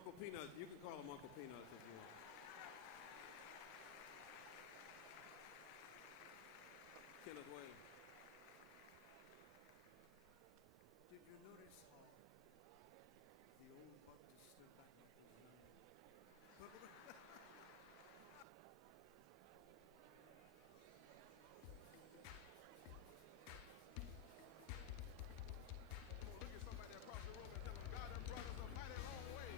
Uncle Peanuts. You can call him Uncle Peanuts if you want. Kenneth Williams. Did you notice how the old Baptist stood back up? Look at somebody across the room and tell them, God done brought us a mighty long way.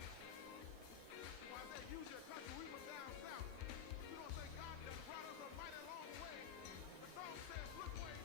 Well, I said, use your country, we from down south. You don't say God done brought us a mighty long way. The song says, look where he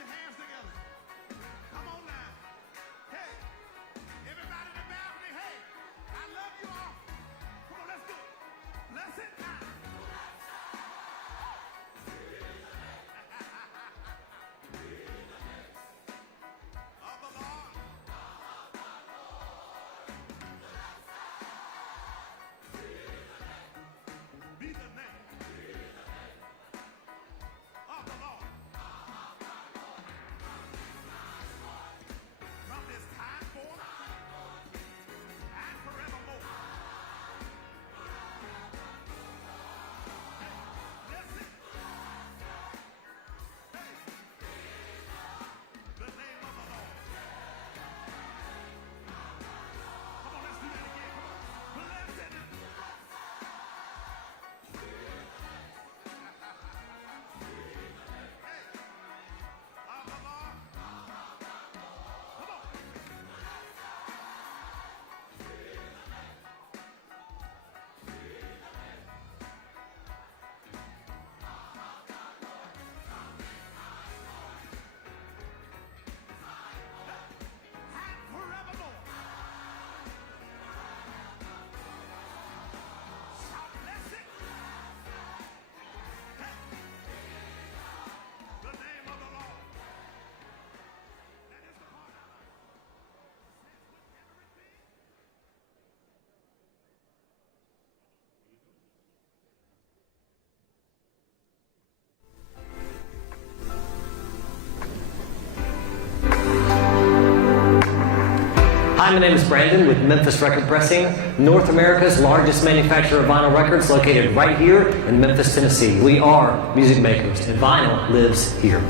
your hands together. Come on now. Hey, everybody in the balcony, hey, I love you all. Come on, let's do it. Blessed time. Of the Lord. Be the name of the Lord. From this time forth and forevermore. Hey, listen. Hey, the name of the Lord. Come on, let's do that again. Come on. Blessed. Of the Lord. Come on. And forevermore. Shout blessed. Hey. The name of the Lord. That is the part I like. Says with everything. Hi, my name is Brandon with Memphis Record Pressing, North America's largest manufacturer of vinyl records, located right here in Memphis, Tennessee. We are music makers, and vinyl lives here.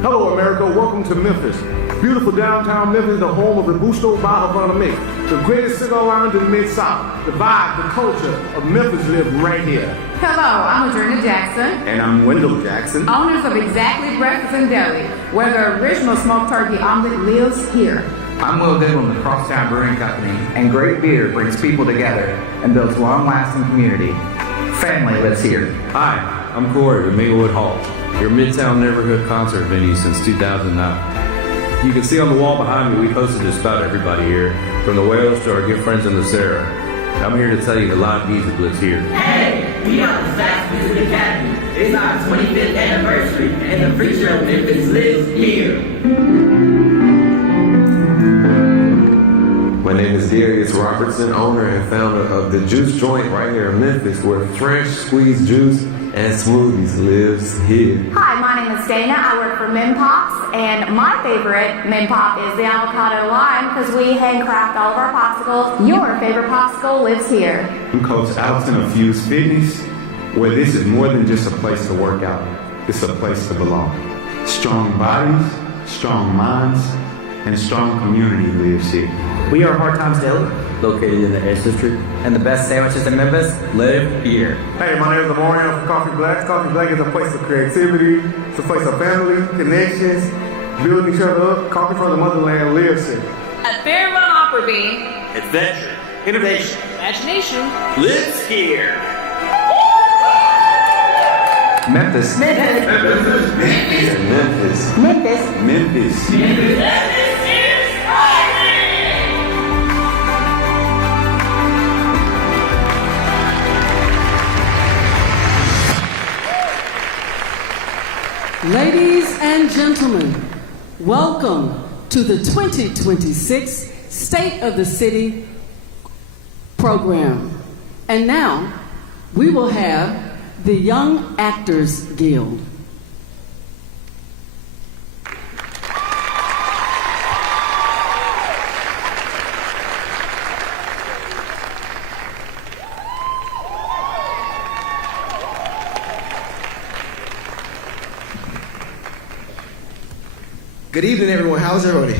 Hello, America. Welcome to Memphis. Beautiful downtown Memphis, the home of the Busto by Havana Mix, the greatest cigar lounge in the Mid-South. The vibe, the culture of Memphis live right here. Hello, I'm Adrena Jackson, And I'm Wendell Jackson. owners of Exactly Breakfast and Deli, where the original smoked turkey omelet lives here. I'm Will Goodwin with Crosstown Brewing Company, and great beer brings people together and builds long-lasting community. Family lives here. Hi, I'm Corey with Maplewood Hall, your Midtown neighborhood concert venue since 2009. You can see on the wall behind me we've hosted just about everybody here, from the Whales to our good friends in the Sarah. I'm here to tell you that live music lives here. Hey, we are the Sax Music Academy. It's our 25th anniversary, and the preacher of Memphis lives here. My name is Darius Robertson, owner and founder of the Juice Joint right here in Memphis, where fresh squeezed juice and smoothies lives here. Hi, my name is Dana. I work for Mempops, and my favorite Mempop is the avocado lime because we handcraft all of our popsicles. Your favorite popsicle lives here. I'm Coach Alton of Fuse Fitness, where this is more than just a place to work out. It's a place to belong. Strong bodies, strong minds, and strong community lives here. We are Hard Times Deli, Located in the Edge District. and the best sandwiches in Memphis live here. Hey, my name is Lamorian from Coffee Black. Coffee Black is a place of creativity. It's a place of family, connections, building each other up. Coffee from the motherland lives here. At Fairmont Opera Bee, Adventure, innovation, imagination lives here. Memphis. Memphis. Memphis. Memphis. Memphis. Ladies and gentlemen, welcome to the 2026 State of the City program. And now we will have the Young Actors Guild. Good evening, everyone. How's everybody?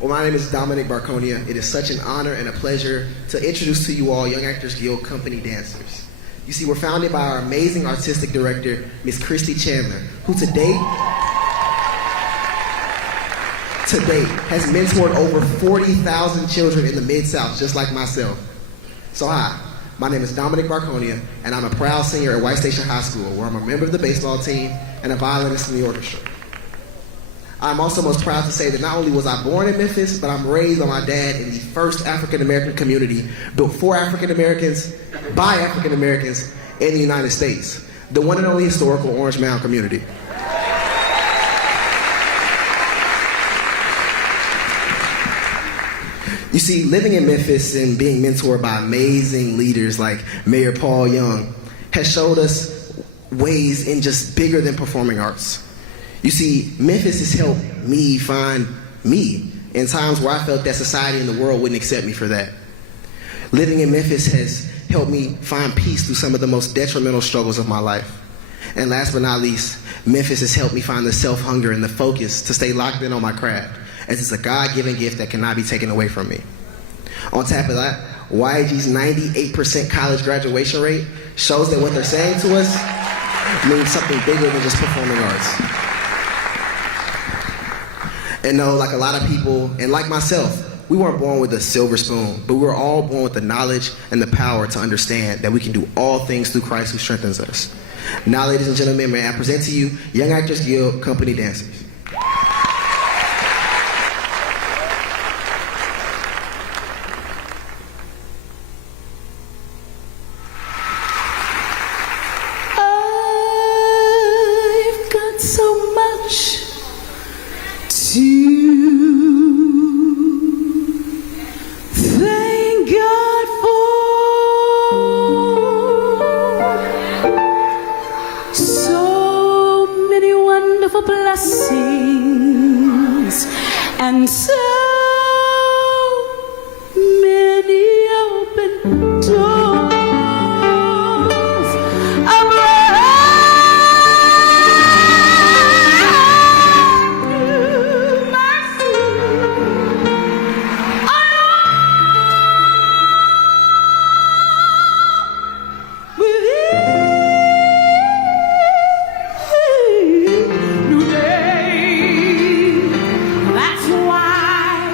Well, my name is Dominic Barconia. It is such an honor and a pleasure to introduce to you all Young Actors Guild Company dancers. You see, we're founded by our amazing artistic director, Miss Christy Chandler, who to date has mentored over 40,000 children in the Mid-South, just like myself. So hi, my name is Dominic Barconia, and I'm a proud senior at White Station High School, where I'm a member of the baseball team and a violinist in the orchestra. I'm also most proud to say that not only was I born in Memphis, but I'm raised by my dad in the first African American community built for African Americans, by African Americans in the United States, the one and only historical Orange Mound community. You see, living in Memphis and being mentored by amazing leaders like Mayor Paul Young has showed us ways in just bigger than performing arts. You see, Memphis has helped me find me in times where I felt that society and the world wouldn't accept me for that. Living in Memphis has helped me find peace through some of the most detrimental struggles of my life. And last but not least, Memphis has helped me find the self-hunger and the focus to stay locked in on my craft, as it's a God-given gift that cannot be taken away from me. On top of that, YG's 98% college graduation rate shows that what they're saying to us means something bigger than just performing arts. And no, like a lot of people, and like myself, we weren't born with a silver spoon, but we were all born with the knowledge and the power to understand that we can do all things through Christ who strengthens us. Now, ladies and gentlemen, may I present to you Young Actors Guild Company Dancers. I've got so much to thank God for. So many wonderful blessings and so many open doors. That's why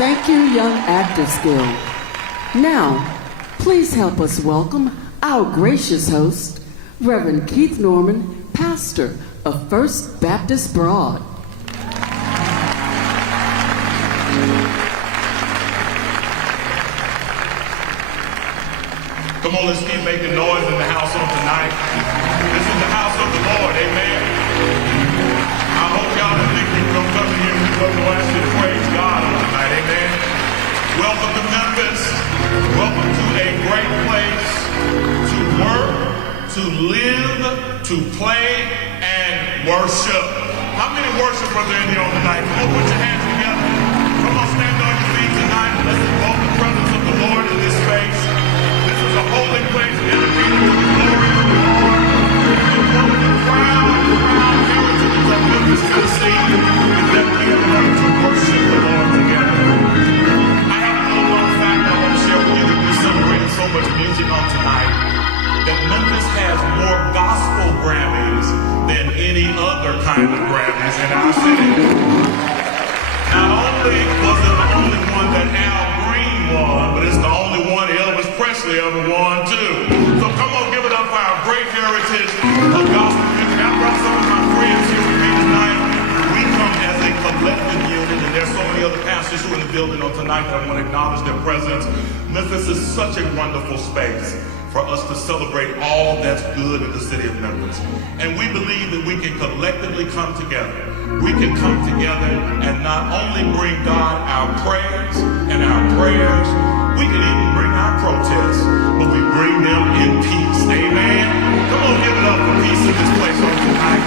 Thank you, Young Actors Guild. Now, please help us welcome our gracious host, Reverend Keith Norman, pastor of First Baptist Broad. Come on, let's keep making noise in the house on tonight. This is the house of the Lord, amen. I hope y'all didn't think we were going to come here and we wasn't going to ask you to praise God on tonight, amen. Welcome to Memphis. Welcome to a great place to work, to live, to play, and worship. How many worshipers are in here on tonight? Come on, put your hands together. Come on, stand on your feet tonight. Let's invoke the presence of the Lord in this space. This is a holy place dedicated to the glory of the Lord. One of the proud heritages of Memphis, Tennessee, is that we have learned to worship the Lord together. I have a little known fact I want to share with you that we celebrated so much music on tonight that Memphis has more gospel Grammys than any other kind of Grammys in our city. Not only was it the only one that Al Green won, but it's the only one Elvis Presley ever won too. So come on, give it up for our great heritage of gospel music. I brought some of my friends here with me tonight. We come as a collective unit, and there's so many other pastors who are in the building on tonight that I want to acknowledge their presence. Memphis is such a wonderful space for us to celebrate all that's good in the city of Memphis. And we believe that we can collectively come together. We can come together and not only bring God our prayers and our prayers, we can even bring our protests, but we bring them in peace. Amen? Come on, give it up for peace in this place on tonight.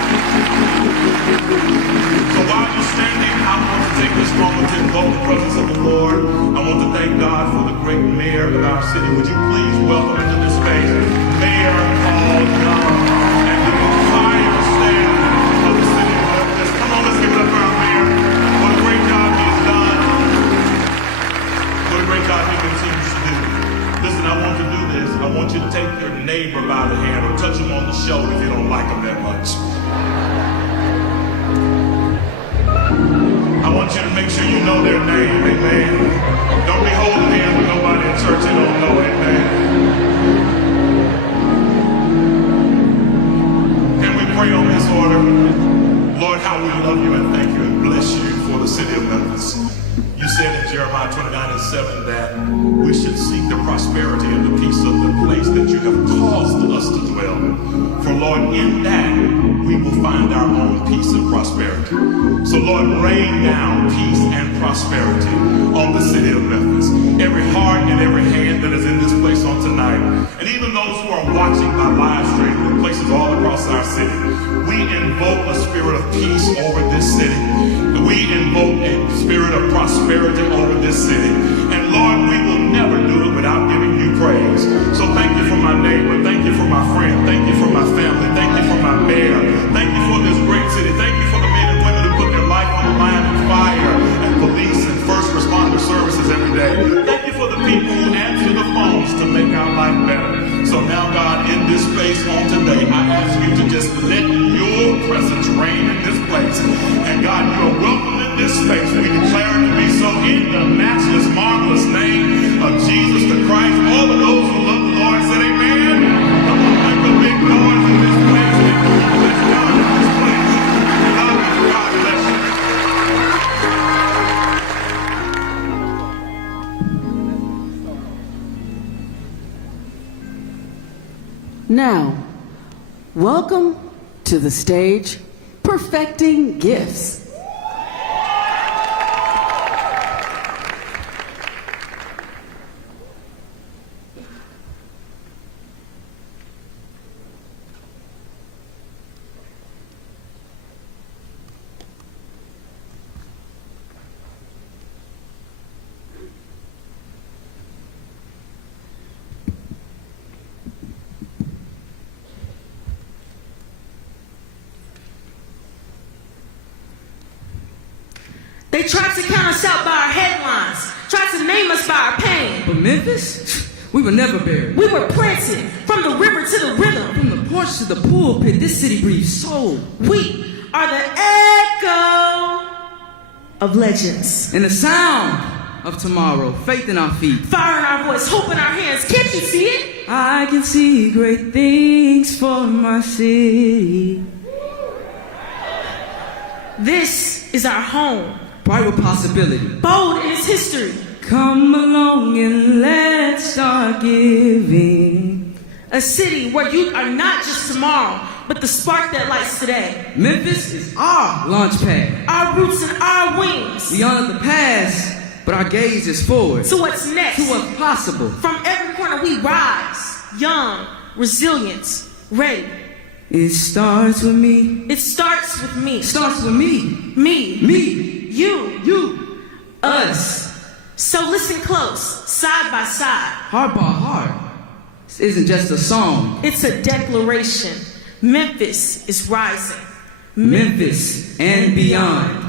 So while you're standing, I want to take this moment to invoke the presence of the Lord. I want to thank God for the great mayor of our city. Would you please welcome into this space Mayor Paul Young and the entire staff of the city of Memphis. Come on, let's give it up for our mayor. What a great job he's done. What a great job he continues to do. Listen, I want to do this. I want you to take your neighbor by the hand or touch him on the shoulder if you don't like him that much. I want you to make sure you know their name, amen. Don't be holding hands with nobody in church you don't know, amen. Can we pray on this order? Lord, how we love you and thank you and bless you for the city of Memphis. You said in Jeremiah 29:7 that we should seek the prosperity and the peace of the place that you have caused us to dwell. For Lord, in that we will find our own peace and prosperity. So Lord, rain down peace and prosperity on the city of Memphis. Every heart and every hand that is in this place on tonight, and even those who are watching by live stream in places all across our city, we invoke a spirit of peace over this city. We invoke a spirit of prosperity over this city. And Lord, we will never do it without giving you praise. So thank you for my neighbor. Thank you for my friend. Thank you for my family. Thank you for my mayor. Thank you for this great city. Thank you for the men and women who put their life on the line in fire and police and first responder services every day. Thank you for the people who answer the phones to make our life better. So now, God, in this space on today, I ask you to just let your presence reign in this place. And God, you are welcome in this space. We declare it to be so in the matchless, marvelous name of Jesus the Christ. All of those who love the Lord said amen. Come on, make a big noise in this place. Let's God in this place. Love you. God bless you. Now, welcome to the stage, Perfecting Gifts. They tried to count us out by our headlines, tried to name us by our pain. But Memphis? We were never buried. We were planted from the river to the rhythm. From the porch to the pulpit, this city breathes soul. We are the echo of legends. And the sound of tomorrow, faith in our feet, fire in our voice, hope in our hands. Can't you see it? I can see great things for my city. This is our home, bright with possibility, bold in its history. Come along and let's start giving. A city where youth are not just tomorrow, but the spark that lights today. Memphis is our launch pad, our roots and our wings. We honor the past, but our gaze is forward. To what's next. To what's possible. From every corner we rise, young, resilient, ready. It starts with me. It starts with me. Starts with me. Me. Me. You. Us. So listen close, side by side. Heart by heart. This isn't just a song. It's a declaration. Memphis is rising. Memphis and beyond.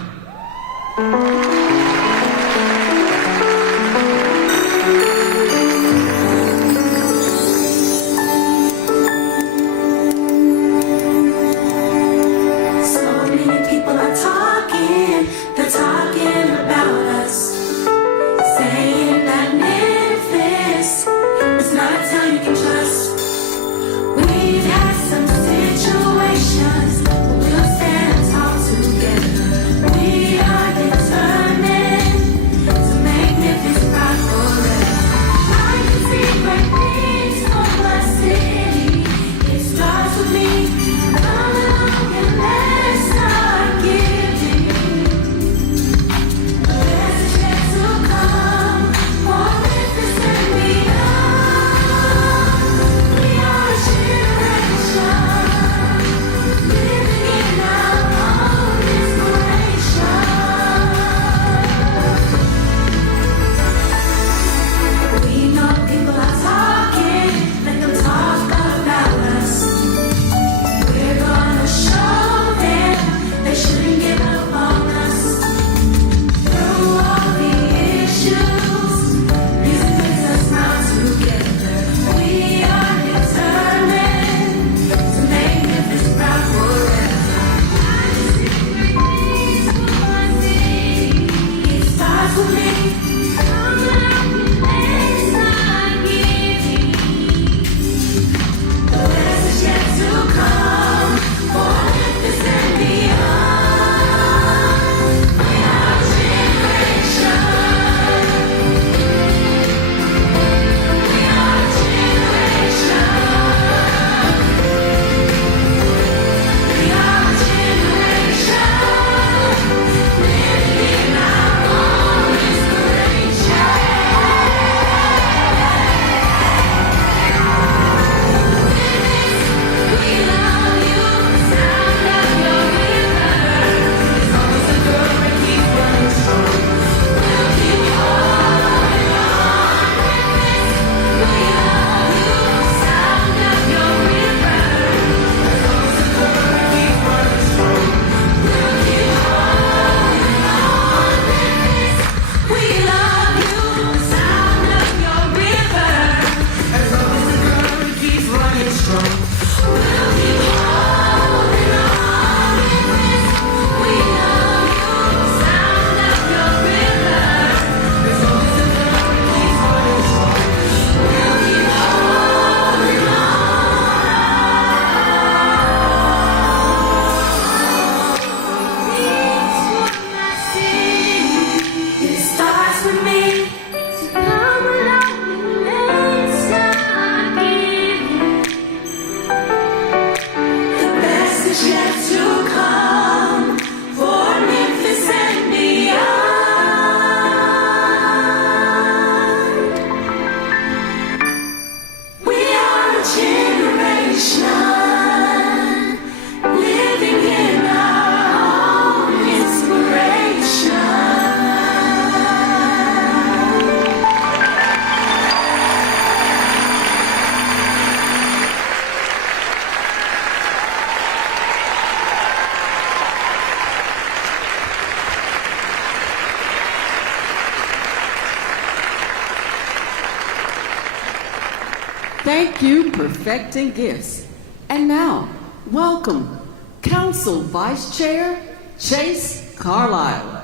Thank you, Perfecting Gifts. And now, welcome, Council Vice Chair Chase Carlisle.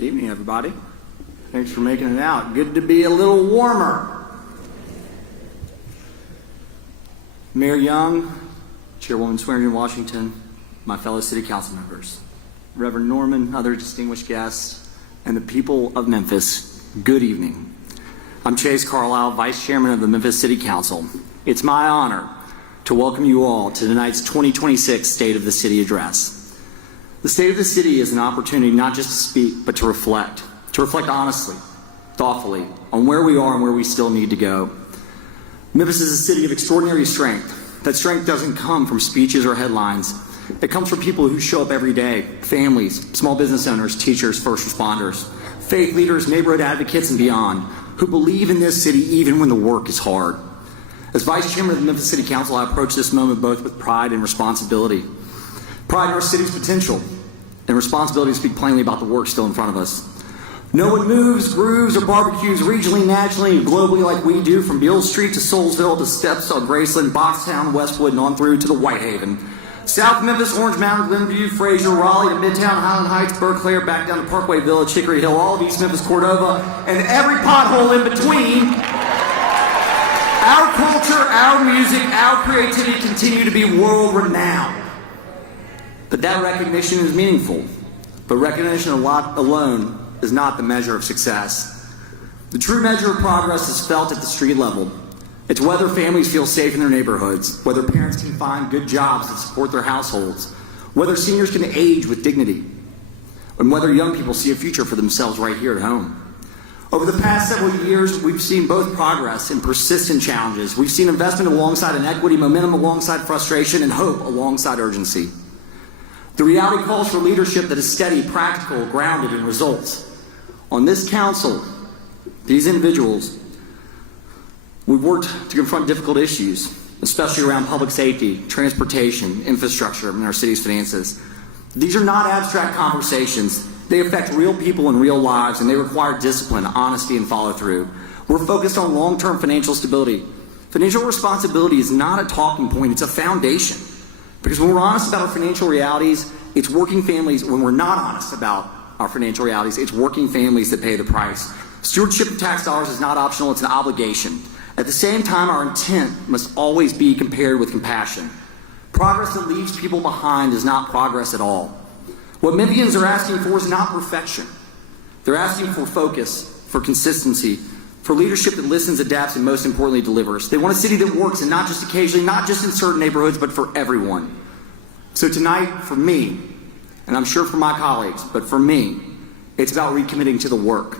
Good evening, everybody. Thanks for making it out. Good to be a little warmer. Mayor Young, Chairwoman Swearingen Washington, my fellow city council members, Reverend Norman, other distinguished guests, and the people of Memphis, good evening. I'm Chase Carlisle, Vice Chairman of the Memphis City Council. It's my honor to welcome you all to tonight's 2026 State of the City Address. The State of the City is an opportunity not just to speak, but to reflect honestly, thoughtfully, on where we are and where we still need to go. Memphis is a city of extraordinary strength. That strength doesn't come from speeches or headlines. It comes from people who show up every day, families, small business owners, teachers, first responders, faith leaders, neighborhood advocates, and beyond, who believe in this city even when the work is hard. As Vice Chairman of the Memphis City Council, I approach this moment both with pride and responsibility. Pride in our city's potential, and responsibility to speak plainly about the work still in front of us. No one moves, grooves, or barbecues regionally, nationally, and globally like we do, from Beale Street to Soulsville to Steps on Graceland, Boxtown, Westwood, and on through to the Whitehaven. South Memphis, Orange Mountain, Glenview, Fraser, Raleigh to Midtown, Highland Heights, Berkeley, back down to Parkway Village, Hickory Hill, all of East Memphis, Cordova, and every pothole in between. Our culture, our music, our creativity continue to be world-renowned. But that recognition is meaningful. But recognition alone is not the measure of success. The true measure of progress is felt at the street level. It's whether families feel safe in their neighborhoods, whether parents can find good jobs that support their households, whether seniors can age with dignity, and whether young people see a future for themselves right here at home. Over the past several years, we've seen both progress and persistent challenges. We've seen investment alongside inequity, momentum alongside frustration, and hope alongside urgency. The reality calls for leadership that is steady, practical, grounded in results. On this council, these individuals, we've worked to confront difficult issues, especially around public safety, transportation, infrastructure, and our city's finances. These are not abstract conversations. They affect real people and real lives, and they require discipline, honesty, and follow-through. We're focused on long-term financial stability. Financial responsibility is not a talking point, it's a foundation. Because when we're honest about our financial realities, it's working families. When we're not honest about our financial realities, it's working families that pay the price. Stewardship of tax dollars is not optional, it's an obligation. At the same time, our intent must always be compared with compassion. Progress that leaves people behind is not progress at all. What Memphians are asking for is not perfection. They're asking for focus, for consistency, for leadership that listens, adapts, and most importantly, delivers. They want a city that works, and not just occasionally, not just in certain neighborhoods, but for everyone. So tonight, for me, and I'm sure for my colleagues, but for me, it's about recommitting to the work.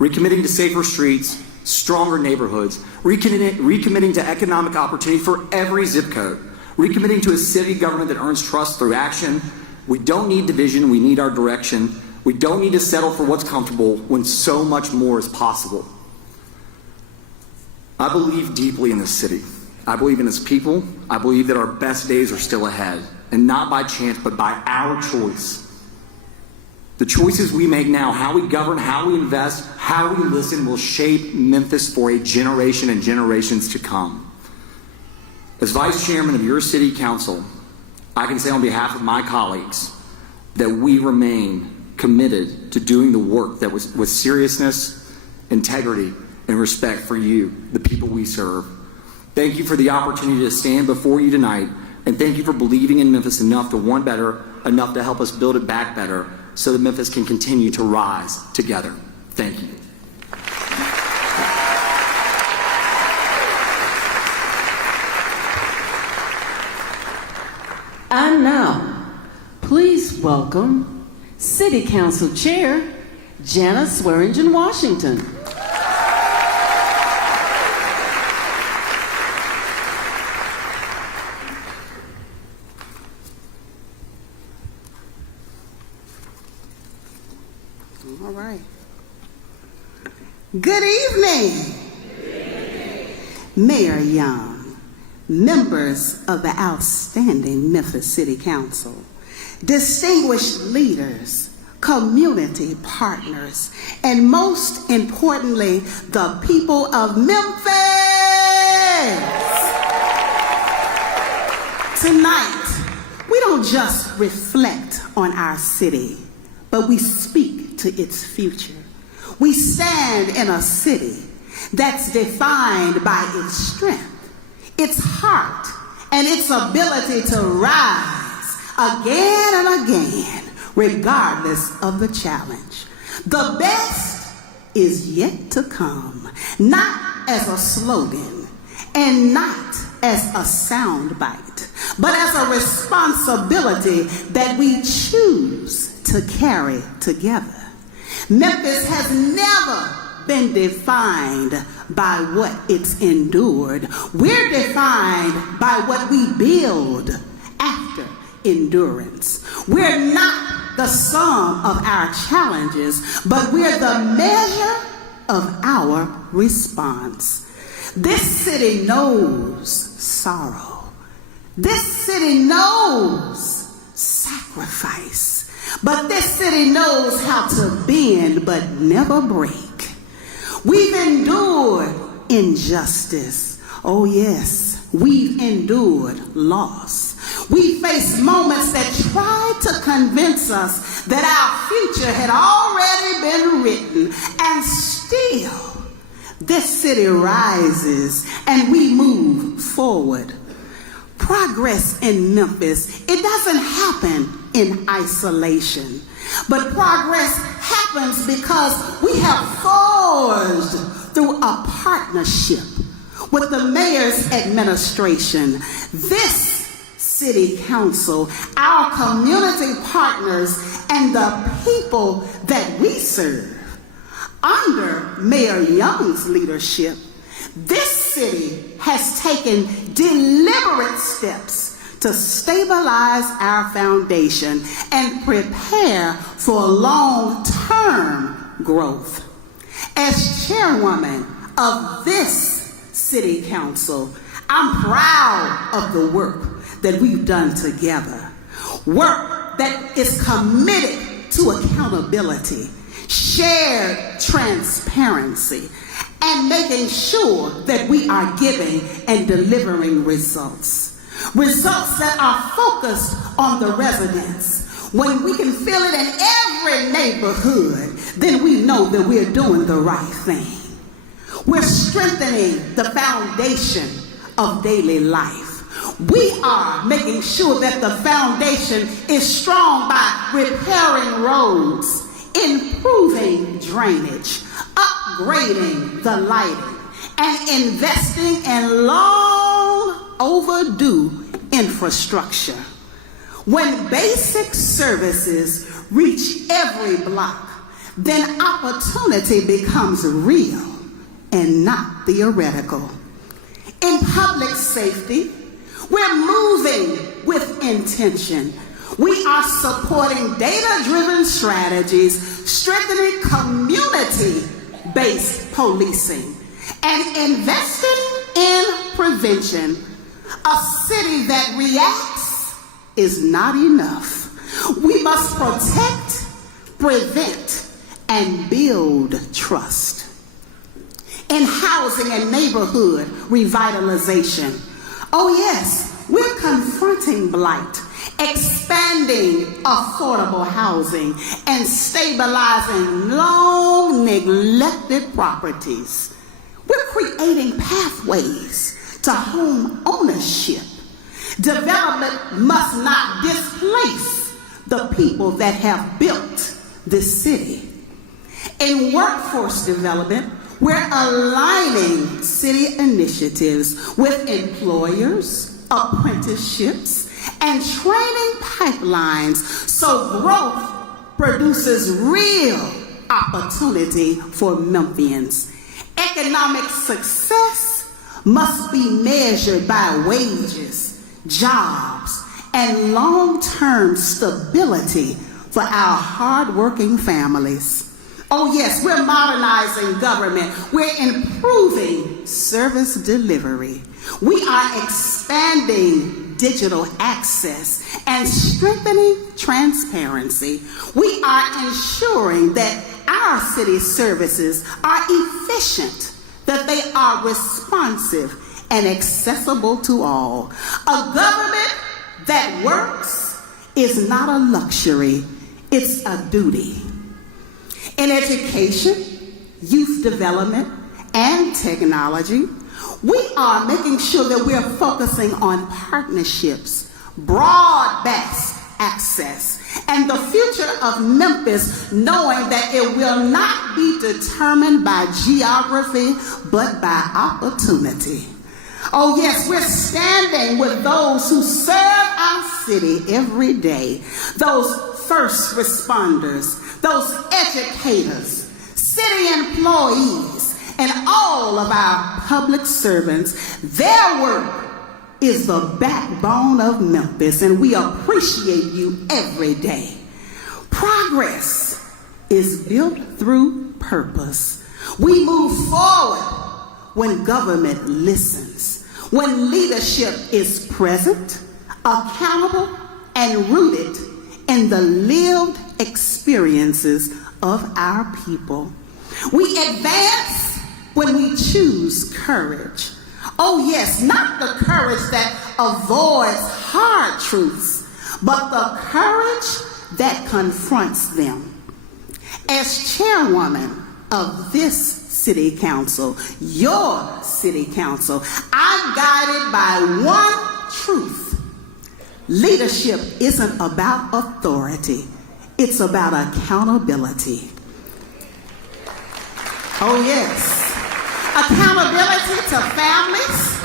Recommitting to safer streets, stronger neighborhoods, recommitting to economic opportunity for every zip code, recommitting to a city government that earns trust through action. We don't need division, we need our direction. We don't need to settle for what's comfortable when so much more is possible. I believe deeply in this city. I believe in its people. I believe that our best days are still ahead, and not by chance, but by our choice. The choices we make now, how we govern, how we invest, how we listen, will shape Memphis for a generation and generations to come. As Vice Chairman of your City Council, I can say on behalf of my colleagues that we remain committed to doing the work that was with seriousness, integrity, and respect for you, the people we serve. Thank you for the opportunity to stand before you tonight, and thank you for believing in Memphis enough to want better, enough to help us build it back better, so that Memphis can continue to rise together. Thank you. And now, please welcome City Council Chair Janice Swearingen Washington. All right. Good evening. Mayor Young, members of the outstanding Memphis City Council, distinguished leaders, community partners, and most importantly, the people of Memphis. Tonight, we don't just reflect on our city, but we speak to its future. We stand in a city that's defined by its strength, its heart, and its ability to rise again and again, regardless of the challenge. The best is yet to come, not as a slogan and not as a soundbite, but as a responsibility that we choose to carry together. Memphis has never been defined by what it's endured. We're defined by what we build after endurance. We're not the sum of our challenges, but we're the measure of our response. This city knows sorrow. This city knows sacrifice. But this city knows how to bend but never break. We've endured injustice. Oh yes, we've endured loss. We faced moments that tried to convince us that our future had already been written, and still this city rises and we move forward. Progress in Memphis, it doesn't happen in isolation, but progress happens because we have forged through a partnership with the mayor's administration, this city council, our community partners, and the people that we serve. Under Mayor Young's leadership, this city has taken deliberate steps to stabilize our foundation and prepare for long-term growth. As chairwoman of this city council, I'm proud of the work that we've done together. Work that is committed to accountability, shared transparency, and making sure that we are giving and delivering results. Results that are focused on the residents. When we can feel it in every neighborhood, then we know that we're doing the right thing. We're strengthening the foundation of daily life. We are making sure that the foundation is strong by repairing roads, improving drainage, upgrading the lighting, and investing in long overdue infrastructure. When basic services reach every block, then opportunity becomes real and not theoretical. In public safety, we're moving with intention. We are supporting data-driven strategies, strengthening community-based policing, and investing in prevention. A city that reacts is not enough. We must protect, prevent, and build trust. In housing and neighborhood revitalization, oh yes, we're confronting blight, expanding affordable housing, and stabilizing long neglected properties. We're creating pathways to home ownership. Development must not displace the people that have built this city. In workforce development, we're aligning city initiatives with employers, apprenticeships, and training pipelines so growth produces real opportunity for Memphians. Economic success must be measured by wages, jobs, and long-term stability for our hard-working families. Oh yes, we're modernizing government. We're improving service delivery. We are expanding digital access and strengthening transparency. We are ensuring that our city services are efficient, that they are responsive and accessible to all. A government that works is not a luxury, it's a duty. In education, youth development, and technology, we are making sure that we're focusing on partnerships, broad-based access, and the future of Memphis, knowing that it will not be determined by geography, but by opportunity. Oh yes, we're standing with those who serve our city every day, those first responders, those educators, city employees, and all of our public servants. Their work is the backbone of Memphis, and we appreciate you every day. Progress is built through purpose. We move forward when government listens, when leadership is present, accountable, and rooted in the lived experiences of our people. We advance when we choose courage. Oh yes, not the courage that avoids hard truths, but the courage that confronts them. As chairwoman of this city council, your city council, I'm guided by one truth. Leadership isn't about authority, it's about accountability. Oh yes. Accountability to families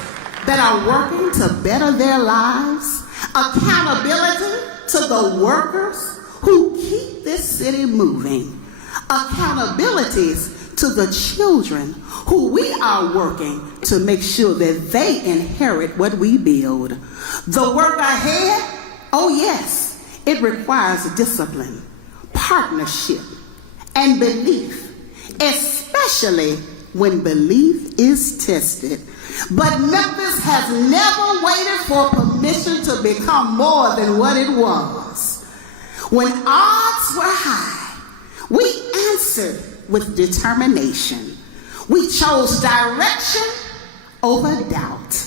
that are working to better their lives. Accountability to the workers who keep this city moving. Accountabilities to the children who we are working to make sure that they inherit what we build. The work ahead, oh yes, it requires discipline, partnership, and belief, especially when belief is tested. But Memphis has never waited for permission to become more than what it was. When odds were high, we answered with determination. We chose direction over doubt.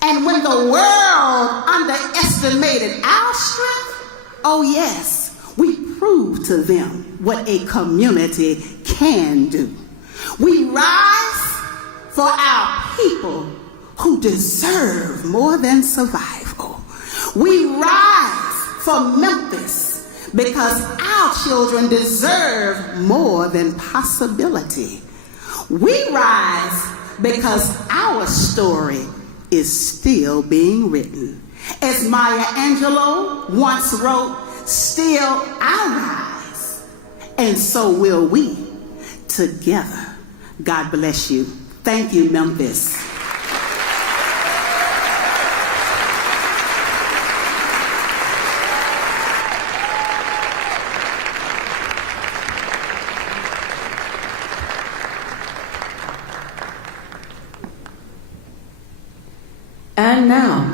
And when the world underestimated our strength, oh yes, we proved to them what a community can do. We rise for our people who deserve more than survival. We rise for Memphis because our children deserve more than possibility. We rise because our story is still being written. As Maya Angelou once wrote, "Still I rise, and so will we together." God bless you. Thank you, Memphis. And now,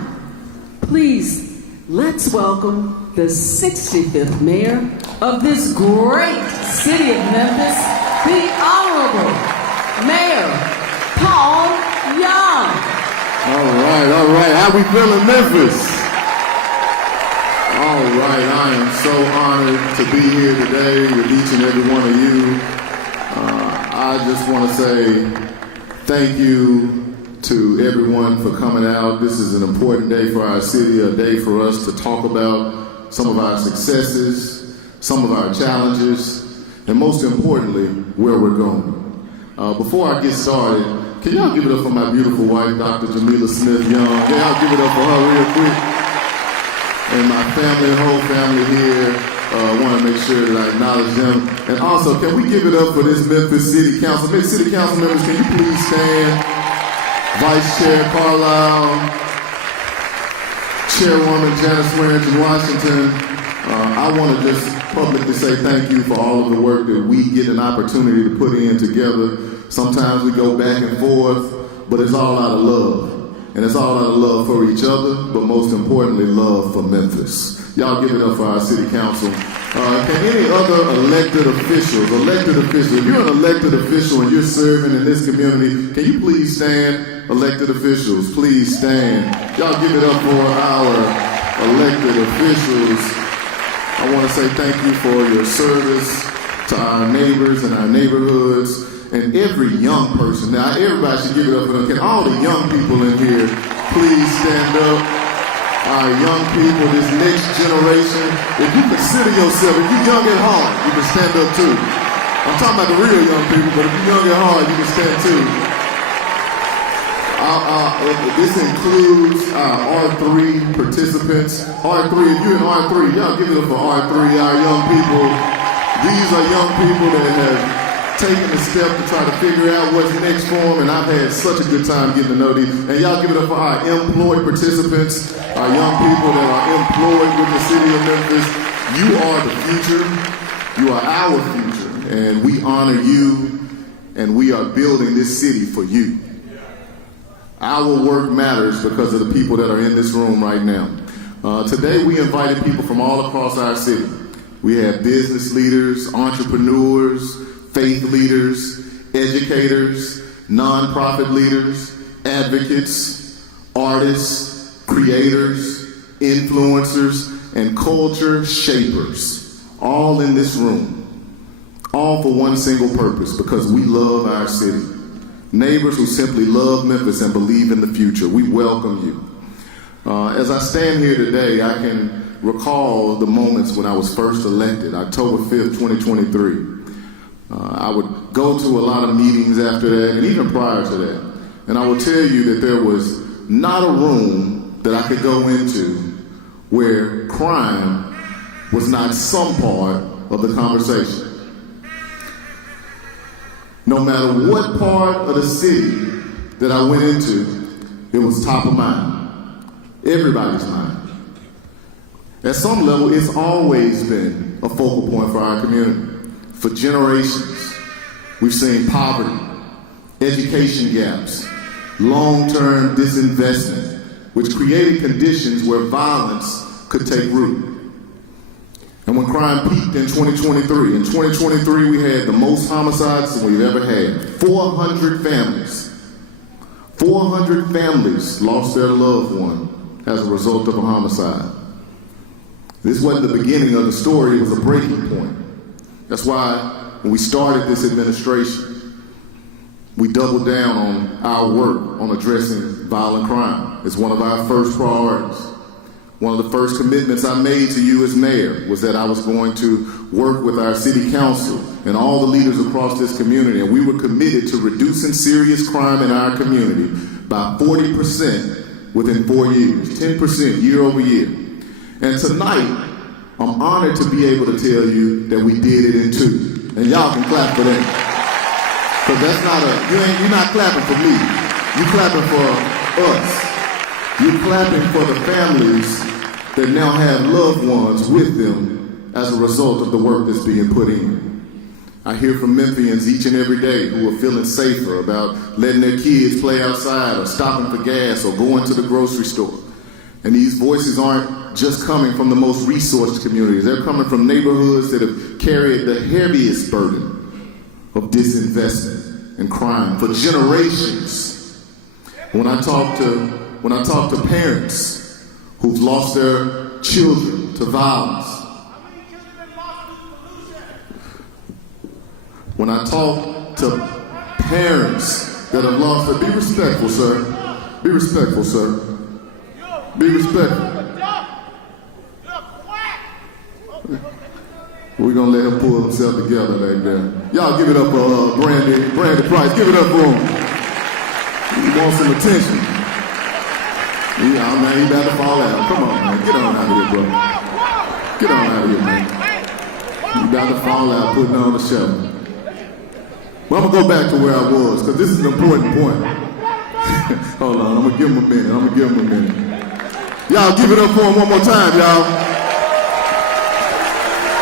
please, let's welcome the 65th mayor of this great city of Memphis, the Honorable Mayor Paul Young. All right. How we feeling, Memphis? All right, I am so honored to be here today with each and every one of you. I just want to say thank you to everyone for coming out. This is an important day for our city, a day for us to talk about some of our successes, some of our challenges, and most importantly, where we're going. Before I get started, can y'all give it up for my beautiful wife, Dr. Jamila Smith Young? Yeah, y'all give it up for her real quick. And my family, whole family here, want to make sure that I acknowledge them. And also, can we give it up for this Memphis City Council? City Council members, can you please stand? Vice Chair Carlisle, Chairwoman Janice Swearingen Washington. I want to just publicly say thank you for all of the work that we get an opportunity to put in together. Sometimes we go back and forth, but it's all out of love. And it's all out of love for each other, but most importantly, love for Memphis. Y'all give it up for our city council. Can any other elected officials, if you're an elected official and you're serving in this community, can you please stand? Elected officials, please stand. Y'all give it up for our elected officials. I want to say thank you for your service. to our neighbors and our neighborhoods, and every young person. Now, everybody should give it up for them. Can all the young people in here please stand up? Our young people, this next generation. If you consider yourself, if you're young at heart, you can stand up too. I'm talking about the real young people, but if you're young at heart, you can stand too. This includes our R3 participants. R3, if you're in R3, y'all give it up for R3, our young people. These are young people that have taking the step to try to figure out what's next for them, and I've had such a good time getting to know these. And y'all give it up for our employed participants, our young people that are employed with the city of Memphis. You are the future. You are our future, and we honor you, and we are building this city for you. Our work matters because of the people that are in this room right now. Today we invited people from all across our city. We have business leaders, entrepreneurs, faith leaders, educators, nonprofit leaders, advocates, artists, creators, influencers, and culture shapers, all in this room, all for one single purpose, because we love our city. Neighbors who simply love Memphis and believe in the future, we welcome you. As I stand here today, I can recall the moments when I was first elected, October 5th, 2023. I would go to a lot of meetings after that, and even prior to that. And I will tell you that there was not a room that I could go into where crime was not some part of the conversation. No matter what part of the city that I went into, it was top of mind. Everybody's mind. At some level, it's always been a focal point for our community. For generations, we've seen poverty, education gaps, long-term disinvestment, which created conditions where violence could take root. And when crime peaked in 2023, we had the most homicides we've ever had. 400 families lost their loved one as a result of a homicide. This wasn't the beginning of the story, it was a breaking point. That's why when we started this administration, we doubled down on our work on addressing violent crime. It's one of our first priorities. One of the first commitments I made to you as mayor was that I was going to work with our city council and all the leaders across this community, and we were committed to reducing serious crime in our community by 40% within 4 years, 10% year over year. And tonight, I'm honored to be able to tell you that we did it in 2. And y'all can clap for that. Because that's not you're not clapping for me. You're clapping for us. You're clapping for the families that now have loved ones with them as a result of the work that's being put in. I hear from Memphians each and every day who are feeling safer about letting their kids play outside or stopping for gas or going to the grocery store. And these voices aren't just coming from the most resourced communities. They're coming from neighborhoods that have carried the heaviest burden of disinvestment and crime for generations. When I talk to parents who've lost their children to violence, when I talk to parents that have lost their, be respectful, sir. Be respectful, sir. Be respectful. We're gonna let him pull himself together like that. Y'all give it up for Brandy Price. Give it up for him. He wants some attention. Yeah, man, he about to fall out. Come on, man. Get on out of here, bro. Get on out of here, man. He about to fall out, putting on the show. Well, I'm gonna go back to where I was, because this is an important point. Hold on, I'm gonna give him a minute. Y'all give it up for him one more time, y'all.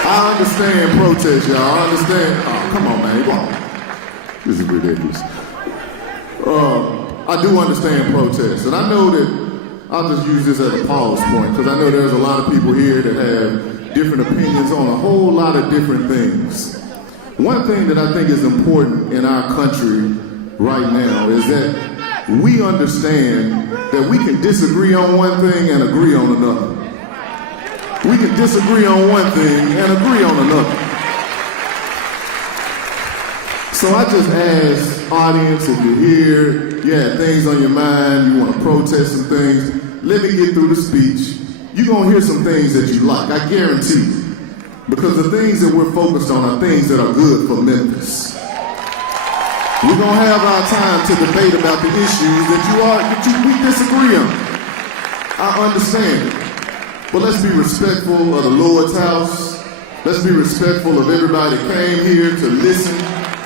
I understand protest, y'all. I understand. Oh, come on, man. Come on. This is ridiculous. I do understand protest, and I know that I'll just use this as a pause point, because I know there's a lot of people here that have different opinions on a whole lot of different things. One thing that I think is important in our country right now is that we understand that we can disagree on one thing and agree on another. We can disagree on one thing and agree on another. So I just ask audience, if you're here, you had things on your mind, you want to protest some things, let me get through the speech. You're going to hear some things that you like, I guarantee you. Because the things that we're focused on are things that are good for Memphis. We're going to have our time to debate about the issues that we disagree on. I understand it. But let's be respectful of the Lord's house. Let's be respectful of everybody that came here to listen,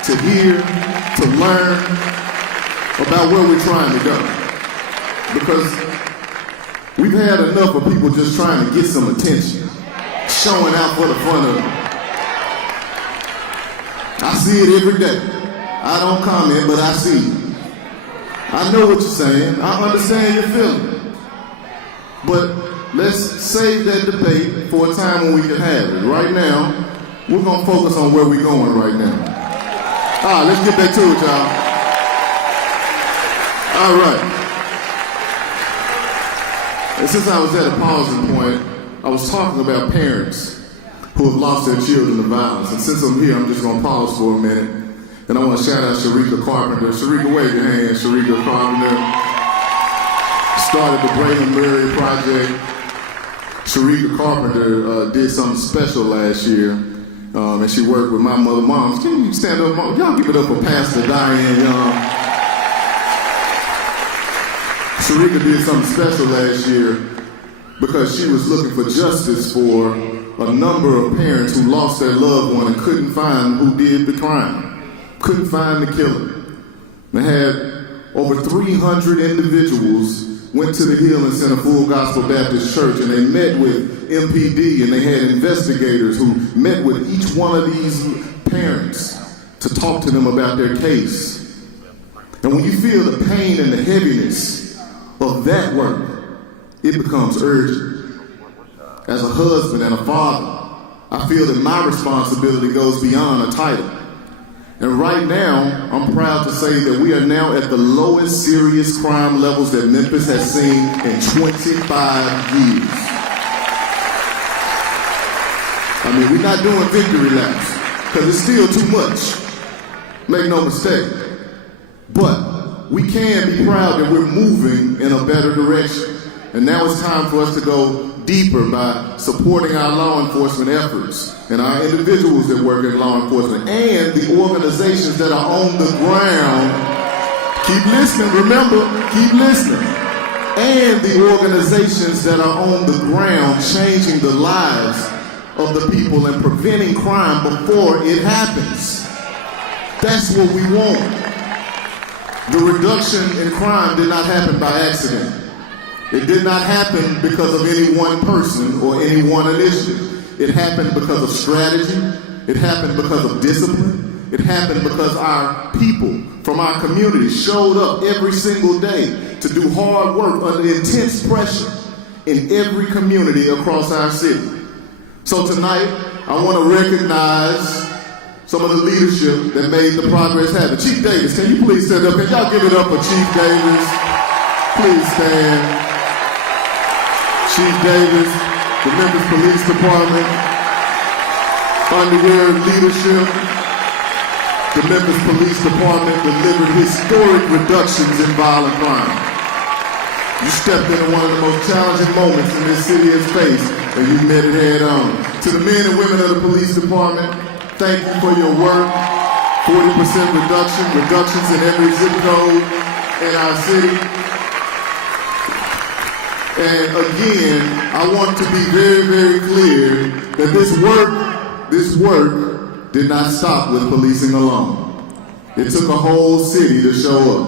to hear, to learn about where we're trying to go. Because we've had enough of people just trying to get some attention, showing out for the fun of it. I see it every day. I don't comment, but I see it. I know what you're saying. I understand your feeling. But let's save that debate for a time when we can have it. Right now, we're going to focus on where we're going right now. All right, let's get back to it, y'all. All right. And since I was at a pausing point, I was talking about parents who have lost their children to violence. And since I'm here, I'm just going to pause for a minute. And I want to shout out Sharika Carpenter. Sharika, wave your hand. Sharika Carpenter started the Braden Murray Project. Sharika Carpenter did something special last year. And she worked with my mother. Moms, can you stand up, Mom? Y'all give it up for Pastor Diane Young. Sharika did something special last year because she was looking for justice for a number of parents who lost their loved one and couldn't find who did the crime. Couldn't find the killer. They had over 300 individuals went to the Healing Center Full Gospel Baptist Church, and they met with MPD, and they had investigators who met with each one of these parents to talk to them about their case. And when you feel the pain and the heaviness of that work, it becomes urgent. As a husband and a father, I feel that my responsibility goes beyond a title. And right now, I'm proud to say that we are now at the lowest serious crime levels that Memphis has seen in 25 years. I mean, we're not doing victory laps, because it's still too much. Make no mistake. But we can be proud that we're moving in a better direction. And now it's time for us to go deeper by supporting our law enforcement efforts and our individuals that work in law enforcement and the organizations that are on the ground. Keep listening, remember, keep listening. And the organizations that are on the ground changing the lives of the people and preventing crime before it happens. That's what we want. The reduction in crime did not happen by accident. It did not happen because of any one person or any one initiative. It happened because of strategy. It happened because of discipline. It happened because our people from our community showed up every single day to do hard work under intense pressure in every community across our city. So tonight, I want to recognize some of the leadership that made the progress happen. Chief Davis, can you please stand up? Can y'all give it up for Chief Davis? Please stand. Chief Davis, the Memphis Police Department, under your leadership, the Memphis Police Department delivered historic reductions in violent crime. You stepped into one of the most challenging moments in this city has faced, and you met it head on. To the men and women of the police department, thank you for your work. 40% reductions in every zip code in our city. And again, I want to be very, very clear that this work did not stop with policing alone. It took a whole city to show up.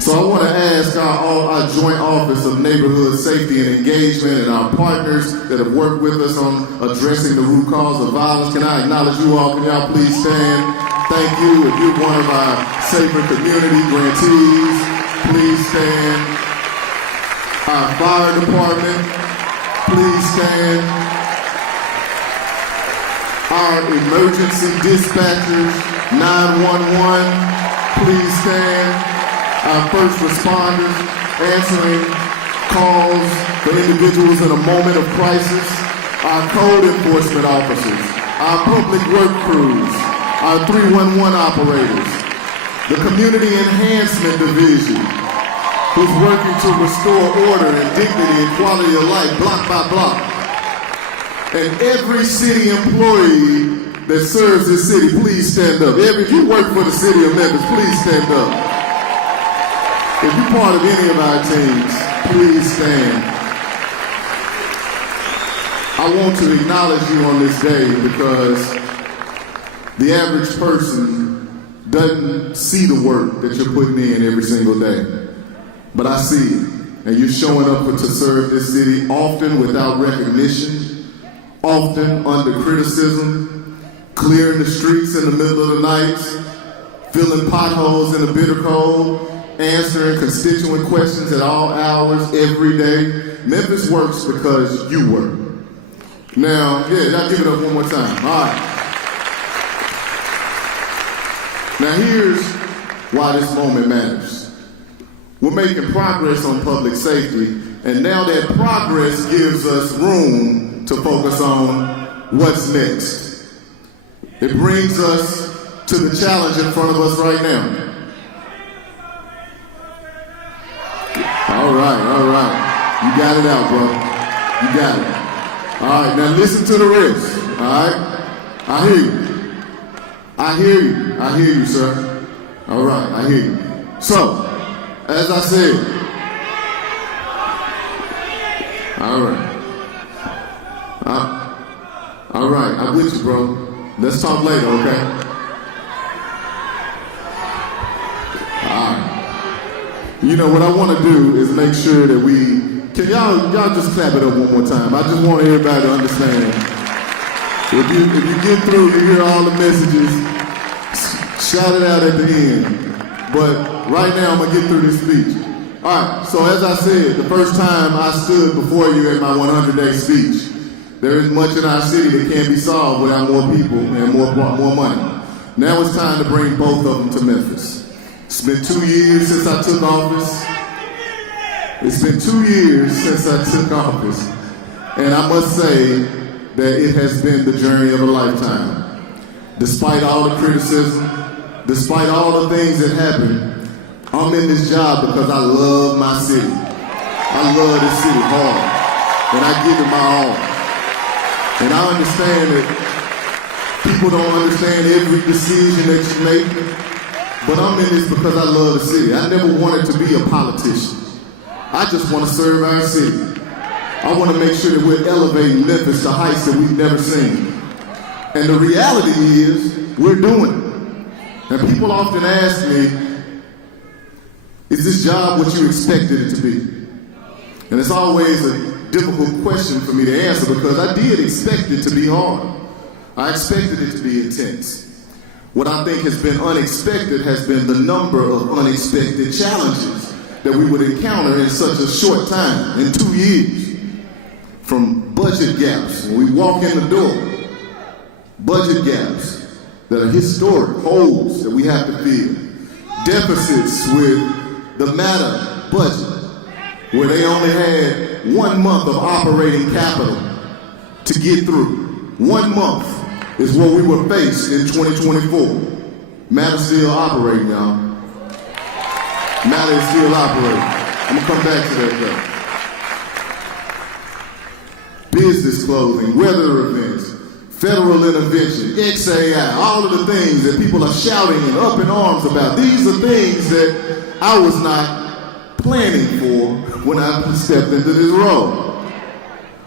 So I want to ask our Joint Office of Neighborhood Safety and Engagement and our partners that have worked with us on addressing the root cause of violence. Can I acknowledge you all? Can y'all please stand? Thank you. If you're one of our Safer Community grantees, please stand. Our fire department, please stand. Our emergency dispatchers, 911, please stand. Our first responders answering calls for individuals in a moment of crisis. Our code enforcement officers, our public work crews, our 311 operators, the Community Enhancement Division, who's working to restore order and dignity and quality of life block by block. And every city employee that serves this city, please stand up. If you work for the city of Memphis, please stand up. If you're part of any of our teams, please stand. I want to acknowledge you on this day because the average person doesn't see the work that you're putting in every single day. But I see it. And you're showing up to serve this city often without recognition, often under criticism, clearing the streets in the middle of the night, filling potholes in the bitter cold, answering constituent questions at all hours every day. Memphis works because you work. Now, y'all give it up one more time. All right. Now here's why this moment matters. We're making progress on public safety, and now that progress gives us room to focus on what's next. It brings us to the challenge in front of us right now. All right. You got it out, bro. You got it. All right, now listen to the rest, all right? I hear you, sir. All right, I hear you. So, as I said, all right, I'm with you, bro. Let's talk later, okay? All right. You know, what I want to do is make sure that can y'all just clap it up one more time? I just want everybody to understand. If you get through, you hear all the messages, shout it out at the end. But right now, I'm going to get through this speech. All right, so as I said, the first time I stood before you at my 100-day speech, there is much in our city that can't be solved without more people and more money. Now it's time to bring both of them to Memphis. It's been 2 years since I took office. And I must say that it has been the journey of a lifetime. Despite all the criticism, despite all the things that happen, I'm in this job because I love my city. I love this city hard, and I give it my all. And I understand that people don't understand every decision that you make, but I'm in this because I love the city. I never wanted to be a politician. I just want to serve our city. I want to make sure that we're elevating Memphis to heights that we've never seen. And the reality is, we're doing it. And people often ask me, is this job what you expected it to be? And it's always a difficult question for me to answer because I did expect it to be hard. I expected it to be intense. What I think has been unexpected has been the number of unexpected challenges that we would encounter in such a short time, in 2 years. From budget gaps, when we walk in the door, budget gaps that are historic, holes that we have to fill, deficits with the MATA budget, where they only had 1 month of operating capital to get through. 1 month is what we were faced in 2024. MATA's still operating, y'all. MATA is still operating. I'm gonna come back to that though. Business closing, weather events, federal intervention, XAI, all of the things that people are shouting and up in arms about. These are things that I was not planning for when I stepped into this role.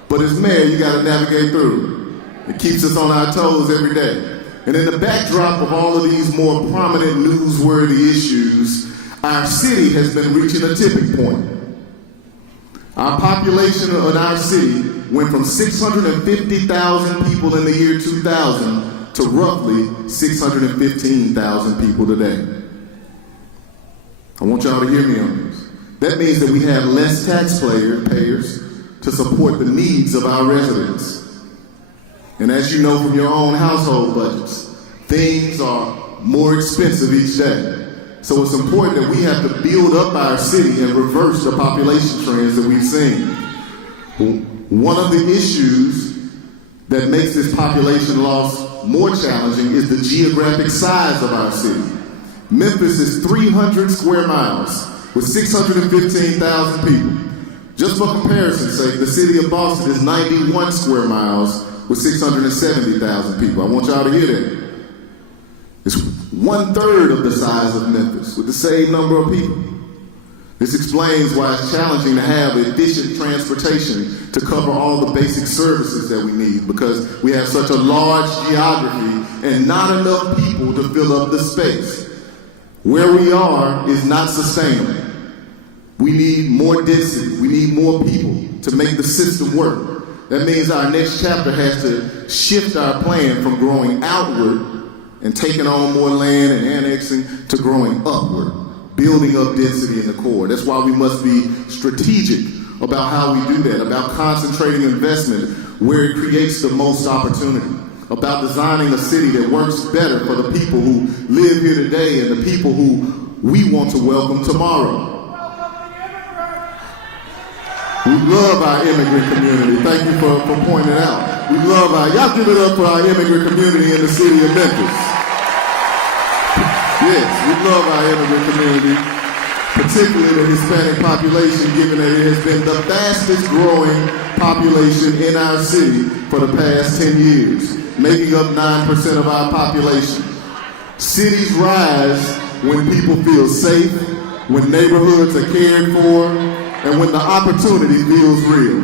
But as mayor, you gotta navigate through. It keeps us on our toes every day. And in the backdrop of all of these more prominent newsworthy issues, our city has been reaching a tipping point. Our population in our city went from 650,000 people in the year 2000 to roughly 615,000 people today. I want y'all to hear me on this. That means that we have less taxpayers to support the needs of our residents. And as you know from your own household budgets, things are more expensive each day. So it's important that we have to build up our city and reverse the population trends that we've seen. One of the issues that makes this population loss more challenging is the geographic size of our city. Memphis is 300 square miles with 615,000 people. Just for comparison's sake, the city of Boston is 91 square miles with 670,000 people. I want y'all to hear that. It's 1/3 of the size of Memphis with the same number of people. This explains why it's challenging to have efficient transportation to cover all the basic services that we need, because we have such a large geography and not enough people to fill up the space. Where we are is not sustainable. We need more density. We need more people to make the system work. That means our next chapter has to shift our plan from growing outward and taking on more land and annexing to growing upward, building up density in the core. That's why we must be strategic about how we do that, about concentrating investment where it creates the most opportunity, about designing a city that works better for the people who live here today and the people who we want to welcome tomorrow. We love our immigrant community. Thank you for pointing it out. We love y'all give it up for our immigrant community in the city of Memphis. Yes, we love our immigrant community, particularly the Hispanic population, given that it has been the fastest growing population in our city for the past 10 years, making up 9% of our population. Cities rise when people feel safe, when neighborhoods are cared for, and when the opportunity feels real.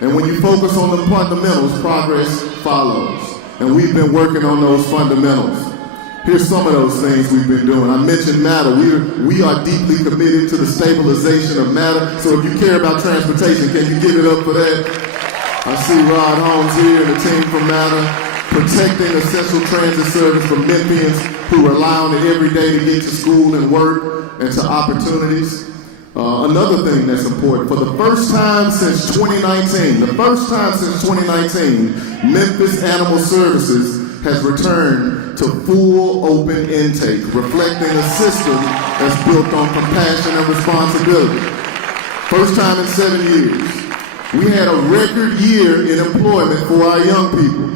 And when you focus on the fundamentals, progress follows. And we've been working on those fundamentals. Here's some of those things we've been doing. I mentioned matter. We are deeply committed to the stabilization of matter. So if you care about transportation, can you give it up for that? I see Rod Holmes here and the team from Matter, protecting essential transit service for Memphians who rely on it every day to get to school and work and to opportunities. Another thing that's important, for the first time since 2019, Memphis Animal Services has returned to full open intake, reflecting a system that's built on compassion and responsibility. First time in 7 years. We had a record year in employment for our young people.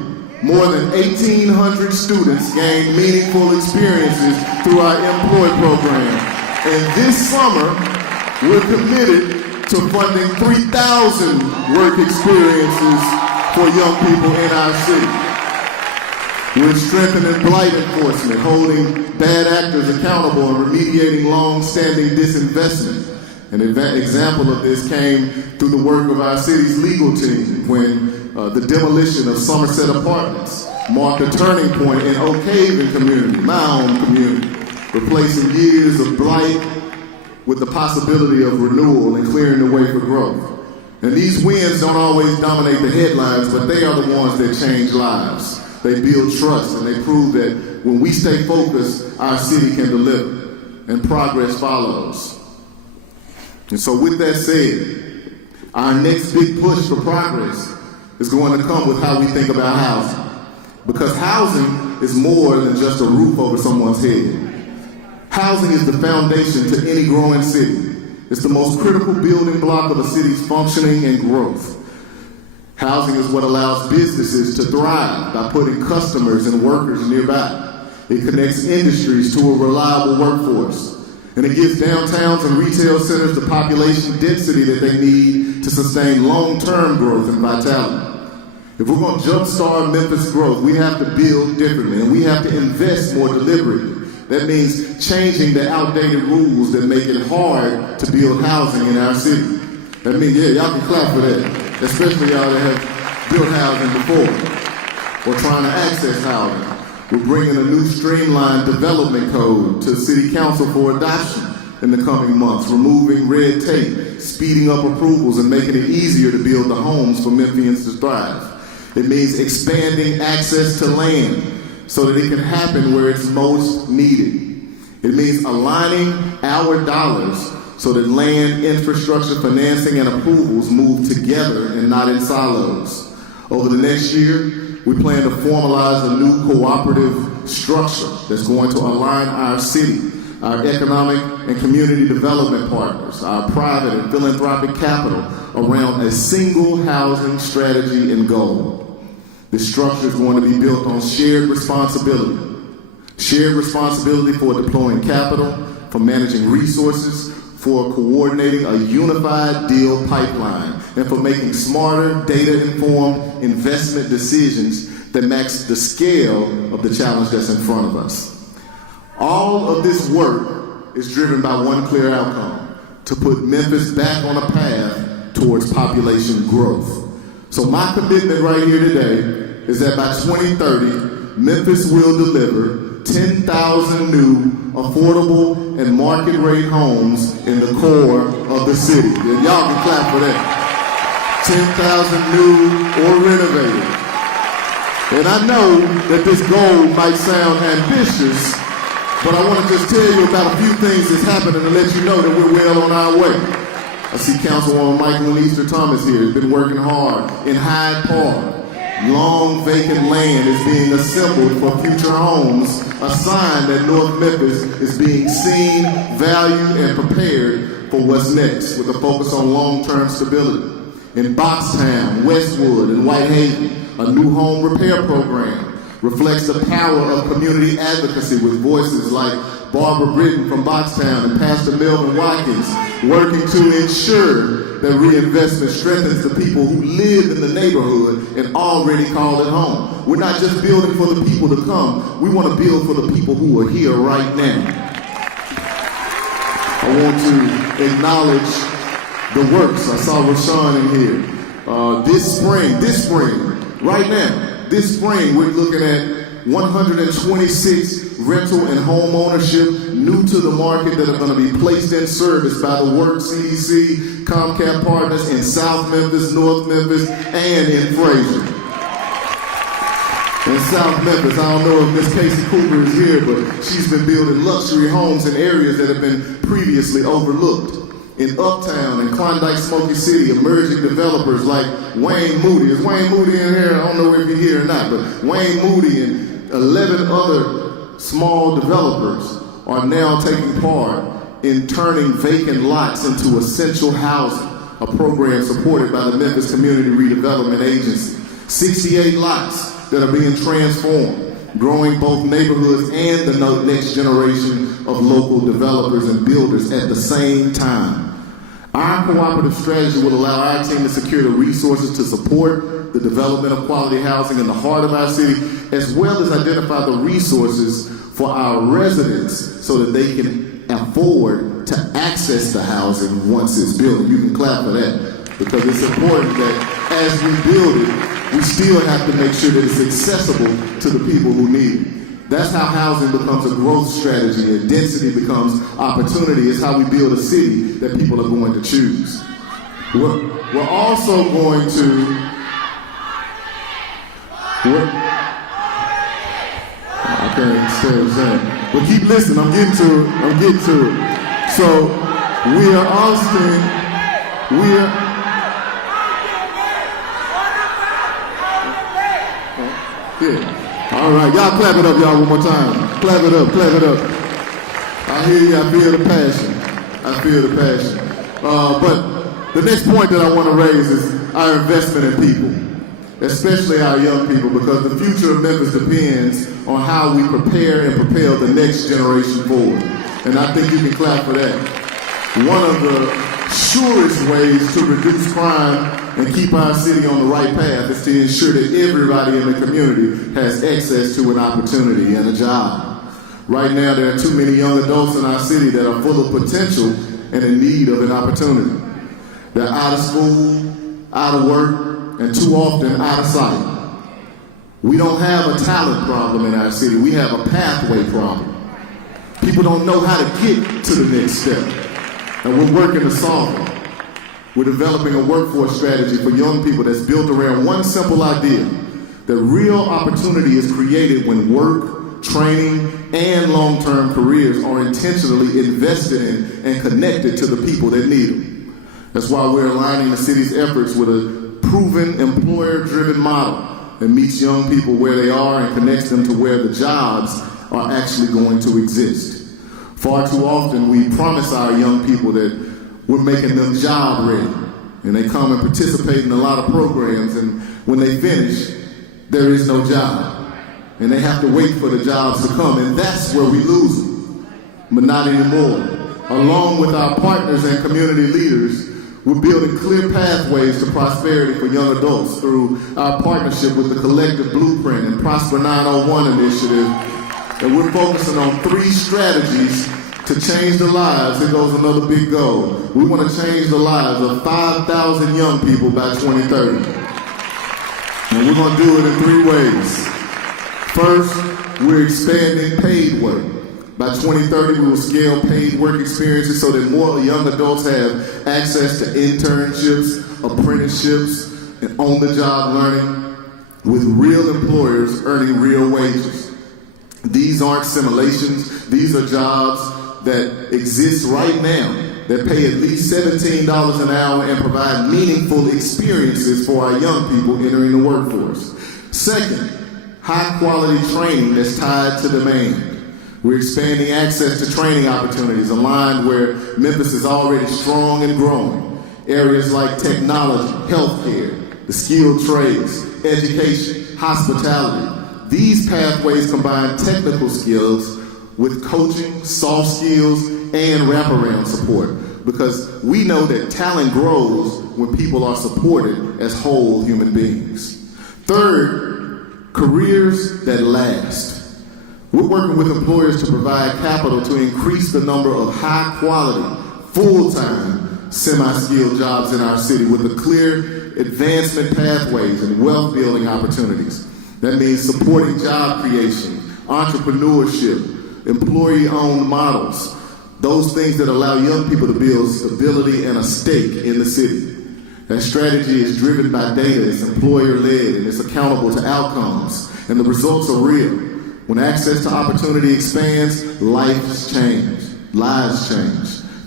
More than 1,800 students gained meaningful experiences through our Employ program. And this summer, we're committed to funding 3,000 work experiences for young people in our city. We're strengthening blight enforcement, holding bad actors accountable and remediating long-standing disinvestment. An example of this came through the work of our city's legal team when the demolition of Somerset Apartments marked a turning point in Oak Haven community, my own community, replacing years of blight with the possibility of renewal and clearing the way for growth. And these wins don't always dominate the headlines, but they are the ones that change lives. They build trust, and they prove that when we stay focused, our city can deliver, and progress follows. And so with that said, our next big push for progress is going to come with how we think about housing. Because housing is more than just a roof over someone's head. Housing is the foundation to any growing city. It's the most critical building block of a city's functioning and growth. Housing is what allows businesses to thrive by putting customers and workers nearby. It connects industries to a reliable workforce. And it gives downtowns and retail centers the population density that they need to sustain long-term growth and vitality. If we're going to jumpstart Memphis growth, we have to build differently, and we have to invest more deliberately. That means changing the outdated rules that make it hard to build housing in our city. That means, yeah, y'all can clap for that, especially y'all that have built housing before or trying to access housing. We're bringing a new streamlined development code to City Council for adoption in the coming months, removing red tape, speeding up approvals, and making it easier to build the homes for Memphians to thrive. It means expanding access to land so that it can happen where it's most needed. It means aligning our dollars so that land, infrastructure, financing, and approvals move together and not in silos. Over the next year, we plan to formalize a new cooperative structure that's going to align our city, our economic and community development partners, our private and philanthropic capital around a single housing strategy and goal. This structure is going to be built on shared responsibility. Shared responsibility for deploying capital, for managing resources, for coordinating a unified deal pipeline, and for making smarter, data-informed investment decisions that match the scale of the challenge that's in front of us. All of this work is driven by one clear outcome: to put Memphis back on a path towards population growth. So my commitment right here today is that by 2030, Memphis will deliver 10,000 new, affordable, and market-rate homes in the core of the city. And y'all can clap for that. 10,000 new or renovated. And I know that this goal might sound ambitious, but I want to just tell you about a few things that's happening to let you know that we're well on our way. I see Councilwoman Michael and Easter Thomas here, has been working hard in Hyde Park. Long vacant land is being assembled for future homes, a sign that North Memphis is being seen, valued, and prepared for what's next, with a focus on long-term stability. In Boxtown, Westwood, and Whitehaven, a new home repair program reflects the power of community advocacy with voices like Barbara Britton from Boxtown and Pastor Melvin Watkins working to ensure that reinvestment strengthens the people who live in the neighborhood and already call it home. We're not just building for the people to come, we want to build for the people who are here right now. I want to acknowledge the works. I saw Rashawn in here. This spring, right now, this spring, we're looking at 126 rental and home ownership new to the market that are going to be placed in service by the Work CDC, Comcast partners in South Memphis, North Memphis, and in Fraser. In South Memphis, I don't know if Miss Casey Cooper is here, but she's been building luxury homes in areas that have been previously overlooked. In Uptown and Klondike Smoky City, emerging developers like Wayne Moody. Is Wayne Moody in here? I don't know if you're here or not, but Wayne Moody and 11 other small developers are now taking part in turning vacant lots into essential housing, a program supported by the Memphis Community Redevelopment Agency. 68 lots that are being transformed, growing both neighborhoods and the next generation of local developers and builders at the same time. Our cooperative strategy will allow our team to secure the resources to support the development of quality housing in the heart of our city, as well as identify the resources for our residents so that they can afford to access the housing once it's built. You can clap for that, because it's important that as we build it, we still have to make sure that it's accessible to the people who need it. That's how housing becomes a growth strategy and density becomes opportunity. It's how we build a city that people are going to choose. We're also going to... I can't stay the same. But keep listening, I'm getting to it. So, we are yeah. All right, y'all clap it up, y'all, one more time. Clap it up, clap it up. I hear you, I feel the passion. I feel the passion. But the next point that I want to raise is our investment in people, especially our young people, because the future of Memphis depends on how we prepare and propel the next generation forward. And I think you can clap for that. One of the surest ways to reduce crime and keep our city on the right path is to ensure that everybody in the community has access to an opportunity and a job. Right now, there are too many young adults in our city that are full of potential and in need of an opportunity. They're out of school, out of work, and too often out of sight. We don't have a talent problem in our city. We have a pathway problem. People don't know how to get to the next step, and we're working to solve it. We're developing a workforce strategy for young people that's built around one simple idea, that real opportunity is created when work, training, and long-term careers are intentionally invested in and connected to the people that need them. That's why we're aligning the city's efforts with a proven employer-driven model that meets young people where they are and connects them to where the jobs are actually going to exist. Far too often we promise our young people that we're making them job ready, and they come and participate in a lot of programs, and when they finish, there is no job. And they have to wait for the jobs to come, and that's where we lose them. But not anymore. Along with our partners and community leaders, we're building clear pathways to prosperity for young adults through our partnership with the Collective Blueprint and Prosper 901 initiative. And we're focusing on 3 strategies to change the lives. Here goes another big goal. We want to change the lives of 5,000 young people by 2030. And we're going to do it in 3 ways. First, we're expanding paid work. By 2030, we will scale paid work experiences so that more young adults have access to internships, apprenticeships, and on-the-job learning with real employers earning real wages. These aren't simulations. These are jobs that exist right now that pay at least $17 an hour and provide meaningful experiences for our young people entering the workforce. Second, high-quality training that's tied to demand. We're expanding access to training opportunities aligned where Memphis is already strong and growing. Areas like technology, healthcare, the skilled trades, education, hospitality. These pathways combine technical skills with coaching, soft skills, and wraparound support, because we know that talent grows when people are supported as whole human beings. Third, careers that last. We're working with employers to provide capital to increase the number of high-quality, full-time, semi-skilled jobs in our city with the clear advancement pathways and wealth-building opportunities. That means supporting job creation, entrepreneurship, employee-owned models, those things that allow young people to build stability and a stake in the city. That strategy is driven by data, it's employer-led, and it's accountable to outcomes, and the results are real. When access to opportunity expands, lives change,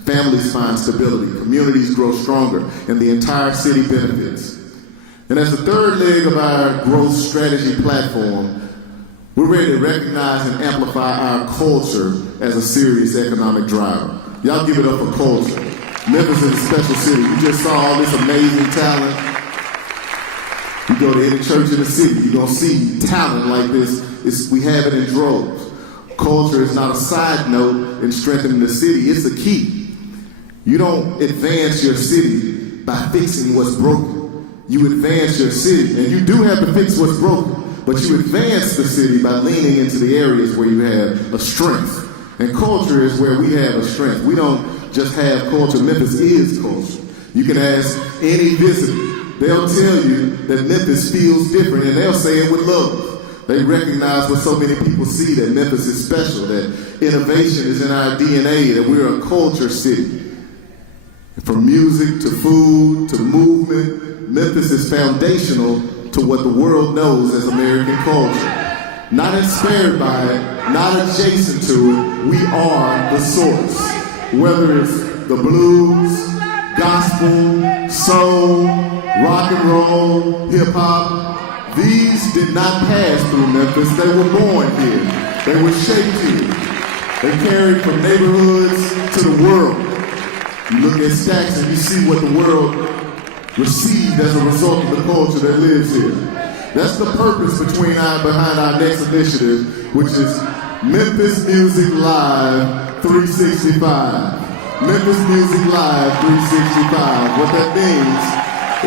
families find stability, communities grow stronger, and the entire city benefits. And as the third leg of our growth strategy platform, we're ready to recognize and amplify our culture as a serious economic driver. Y'all give it up for culture. Memphis is a special city. You just saw all this amazing talent. You go to any church in the city, you're going to see talent like this. We have it in droves. Culture is not a side note in strengthening the city. It's the key. You don't advance your city by fixing what's broken. You advance your city, and you do have to fix what's broken, but you advance the city by leaning into the areas where you have a strength. And culture is where we have a strength. We don't just have culture. Memphis is culture. You can ask any visitor. They'll tell you that Memphis feels different, and they'll say it with love. They recognize what so many people see, that Memphis is special, that innovation is in our DNA, that we're a culture city. From music to food to movement, Memphis is foundational to what the world knows as American culture. Not inspired by it, not adjacent to it, we are the source. Whether it's the blues, gospel, soul, rock and roll, hip-hop, these did not pass through Memphis. They were born here. They were shaped here. They carried from neighborhoods to the world. You look at stacks and you see what the world received as a result of the culture that lives here. That's the purpose behind our next initiative, which is Memphis Music Live 365. Memphis Music Live 365. What that means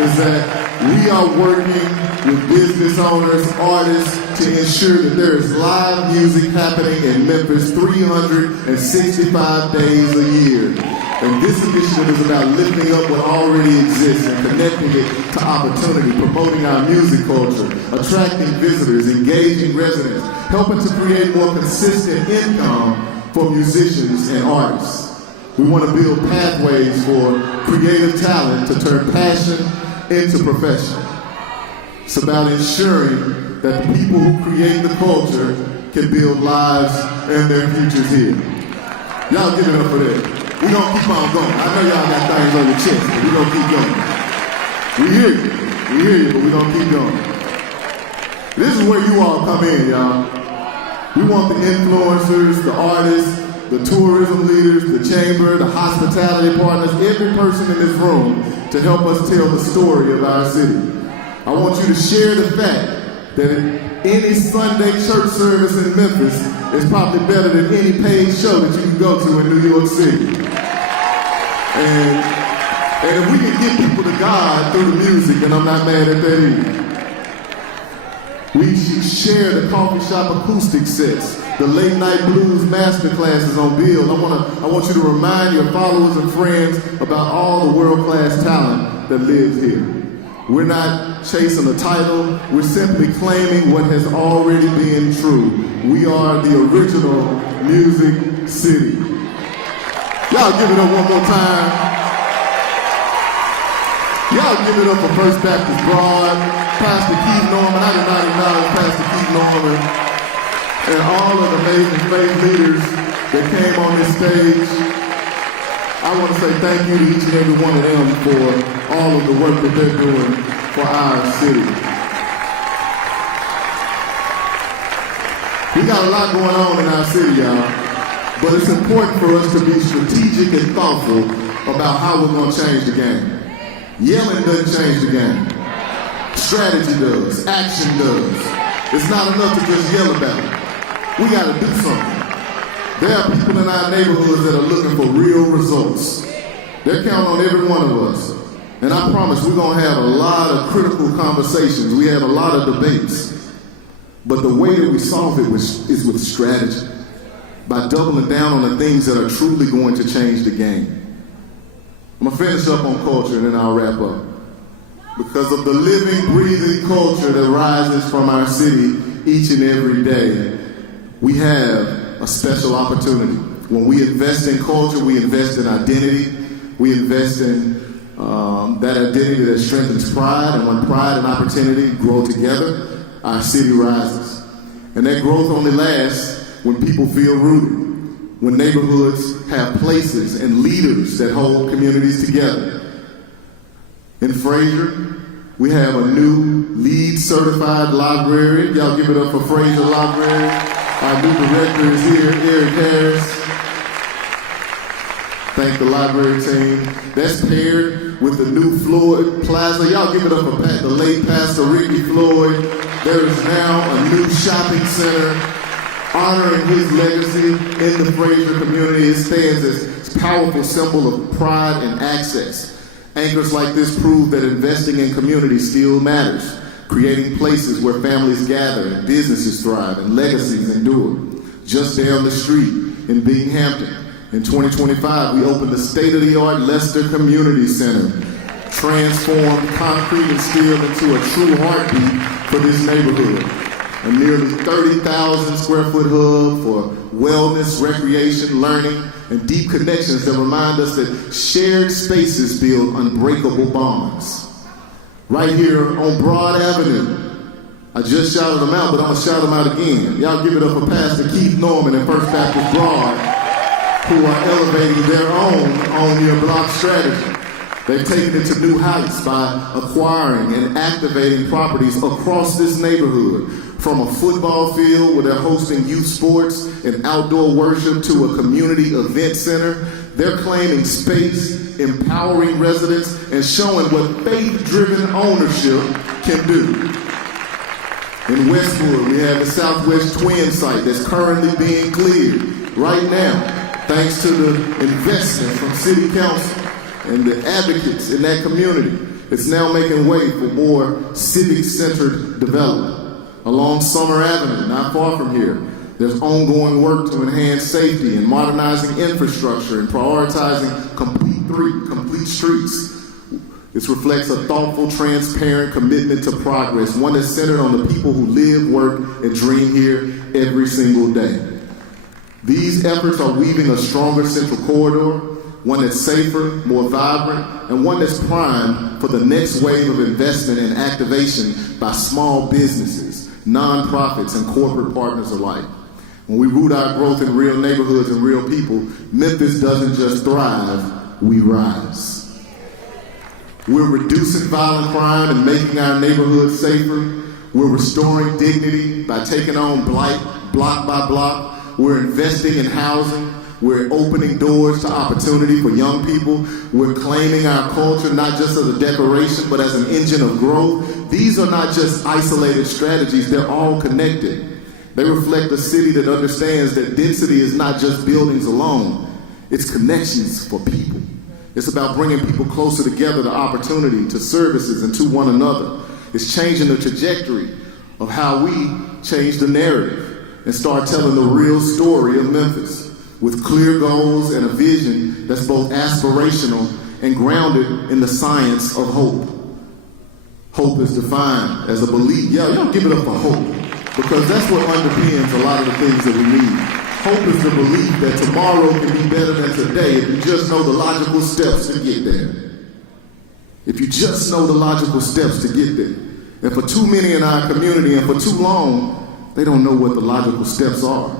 is that we are working with business owners, artists, to ensure that there is live music happening in Memphis 365 days a year. And this initiative is about lifting up what already exists and connecting it to opportunity, promoting our music culture, attracting visitors, engaging residents, helping to create more consistent income for musicians and artists. We want to build pathways for creative talent to turn passion into profession. It's about ensuring that the people who create the culture can build lives and their futures here. Y'all give it up for that. We're going to keep on going. I know y'all got things on your chest, but we're going to keep going. We hear you. We hear you, but we're going to keep going. This is where you all come in, y'all. We want the influencers, the artists, the tourism leaders, the chamber, the hospitality partners, every person in this room to help us tell the story of our city. I want you to share the fact that any Sunday church service in Memphis is probably better than any paid show that you can go to in New York City. And if we can get people to God through the music, then I'm not mad at that either. We share the coffee shop acoustic sets, the late night blues masterclasses on Bill. I want you to remind your followers and friends about all the world-class talent that lives here. We're not chasing a title, we're simply claiming what has already been true. We are the original Music City. Y'all give it up one more time. Y'all give it up for First Baptist Broad, Pastor Keith Norman. I did not acknowledge Pastor Keith Norman and all of the amazing faith leaders that came on this stage. I want to say thank you to each and every one of them for all of the work that they're doing for our city. We got a lot going on in our city, y'all, but it's important for us to be strategic and thoughtful about how we're going to change the game. Yelling doesn't change the game. Strategy does. Action does. It's not enough to just yell about it. We got to do something. There are people in our neighborhoods that are looking for real results. They're counting on every one of us. And I promise we're going to have a lot of critical conversations. We have a lot of debates. But the way that we solve it is with strategy. By doubling down on the things that are truly going to change the game. I'm going to finish up on culture and then I'll wrap up. Because of the living, breathing culture that rises from our city each and every day, we have a special opportunity. When we invest in culture, we invest in identity. We invest in that identity that strengthens pride. And when pride and opportunity grow together, our city rises. And that growth only lasts when people feel rooted. When neighborhoods have places and leaders that hold communities together. In Fraser, we have a new LEED certified library. Y'all give it up for Fraser Library. Our new director is here, Eric Harris. Thank the library team. That's paired with the new Floyd Plaza. Y'all give it up for the late Pastor Ricky Floyd. There is now a new shopping center honoring his legacy in the Fraser community. It stands as a powerful symbol of pride and access. Anchors like this prove that investing in community still matters, creating places where families gather and businesses thrive and legacies endure. Just down the street in Binghamton, in 2025, we opened the state-of-the-art Lester Community Center, transformed concrete and steel into a true heartbeat for this neighborhood. A nearly 30,000 square foot hub for wellness, recreation, learning, and deep connections that remind us that shared spaces build unbreakable bonds. Right here on Broad Avenue, I just shouted them out, but I'm going to shout them out again. Y'all give it up for Pastor Keith Norman and First Baptist Broad, who are elevating their own on-your-block strategy. They've taken it to new heights by acquiring and activating properties across this neighborhood, from a football field where they're hosting youth sports and outdoor worship to a community event center. They're claiming space, empowering residents, and showing what faith-driven ownership can do. In Westwood, we have the Southwest Twin site that's currently being cleared right now, thanks to the investment from City Council and the advocates in that community. It's now making way for more civic-centered development. Along Summer Avenue, not far from here, there's ongoing work to enhance safety and modernizing infrastructure and prioritizing complete streets. This reflects a thoughtful, transparent commitment to progress, one that's centered on the people who live, work, and dream here every single day. These efforts are weaving a stronger central corridor, one that's safer, more vibrant, and one that's primed for the next wave of investment and activation by small businesses, nonprofits, and corporate partners alike. When we root our growth in real neighborhoods and real people, Memphis doesn't just thrive, we rise. We're reducing violent crime and making our neighborhoods safer. We're restoring dignity by taking on blight block by block. We're investing in housing. We're opening doors to opportunity for young people. We're claiming our culture not just as a decoration, but as an engine of growth. these are not just isolated strategies, they're all connected. They reflect a city that understands that density is not just buildings alone, it's connections for people. It's about bringing people closer together to opportunity, to services, and to one another. It's changing the trajectory of how we change the narrative and start telling the real story of Memphis with clear goals and a vision that's both aspirational and grounded in the science of hope. Hope is defined as a belief. Yeah, you don't give it up for hope, because that's what underpins a lot of the things that we need. Hope is the belief that tomorrow can be better than today if you just know the logical steps to get there. If you just know the logical steps to get there. And for too many in our community and for too long, they don't know what the logical steps are.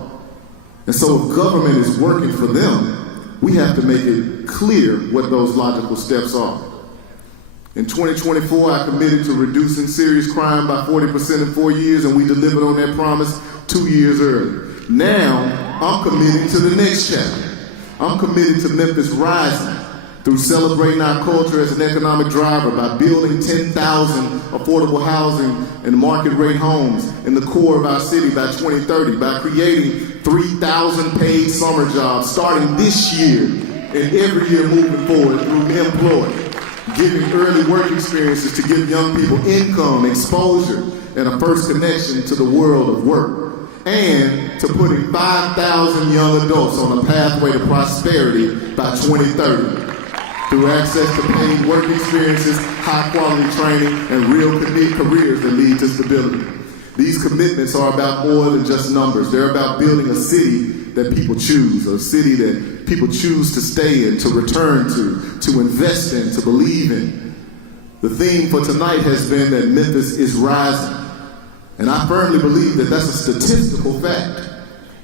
And so if government is working for them, we have to make it clear what those logical steps are. In 2024, I committed to reducing serious crime by 40% in 4 years, and we delivered on that promise 2 years early. Now, I'm committing to the next chapter. I'm committed to Memphis rising through celebrating our culture as an economic driver by building 10,000 affordable housing and market rate homes in the core of our city by 2030, by creating 3,000 paid summer jobs starting this year and every year moving forward through Employ, giving early work experiences to give young people income, exposure, and a first connection to the world of work, and to putting 5,000 young adults on a pathway to prosperity by 2030 through access to paid work experiences, high-quality training, and real careers that lead to stability. These commitments are about more than just numbers. They're about building a city that people choose, a city that people choose to stay in, to return to invest in, to believe in. The theme for tonight has been that Memphis is rising. And I firmly believe that that's a statistical fact.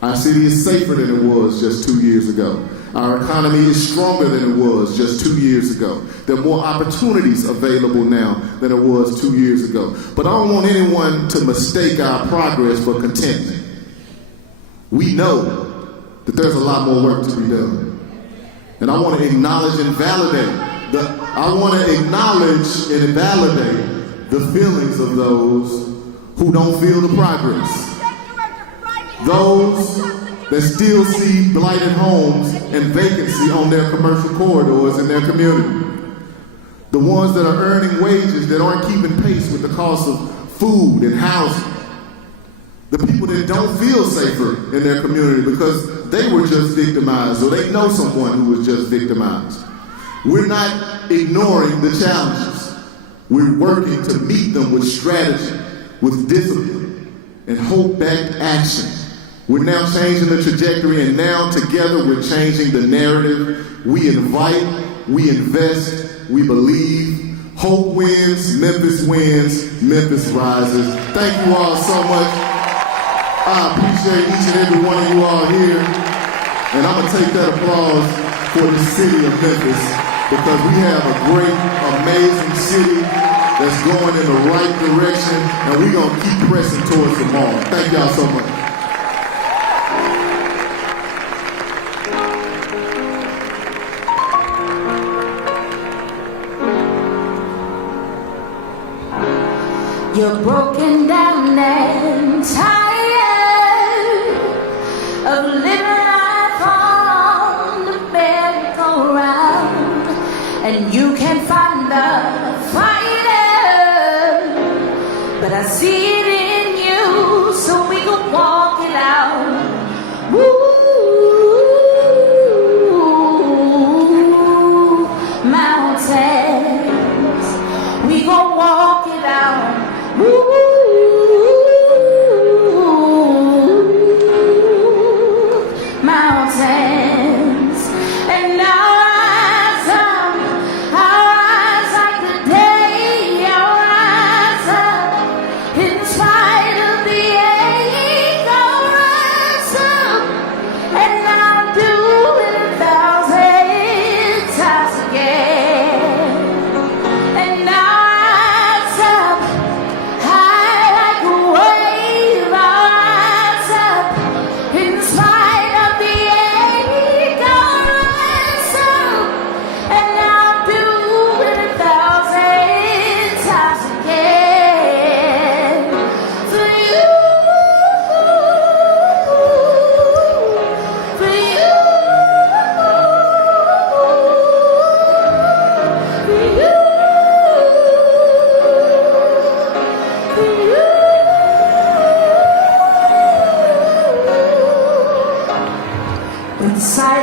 Our city is safer than it was just 2 years ago. Our economy is stronger than it was just 2 years ago. There are more opportunities available now than it was 2 years ago. But I don't want anyone to mistake our progress for contentment. We know that there's a lot more work to be done. And I want to acknowledge and validate the feelings of those who don't feel the progress. Those that still see blighted homes and vacancy on their commercial corridors in their community. The ones that are earning wages that aren't keeping pace with the cost of food and housing. The people that don't feel safer in their community because they were just victimized or they know someone who was just victimized. We're not ignoring the challenges. We're working to meet them with strategy, with discipline, and hope-backed action. We're now changing the trajectory, and now together we're changing the narrative. We invite, we invest, we believe. Hope wins, Memphis rises. Thank you all so much. I appreciate each and every one of you all here. And I'm going to take that applause for the city of Memphis, because we have a great, amazing city that's going in the right direction, and we're going to keep pressing towards tomorrow. Thank y'all so much. You're broken down and tired of living life on the merry-go-round, and you can't find the fighter, but I see it in you, so we can walk it out. Woo, mountains, we gon' walk it out. Mountains, and our eyes like the day, our eyes up in spite. Inside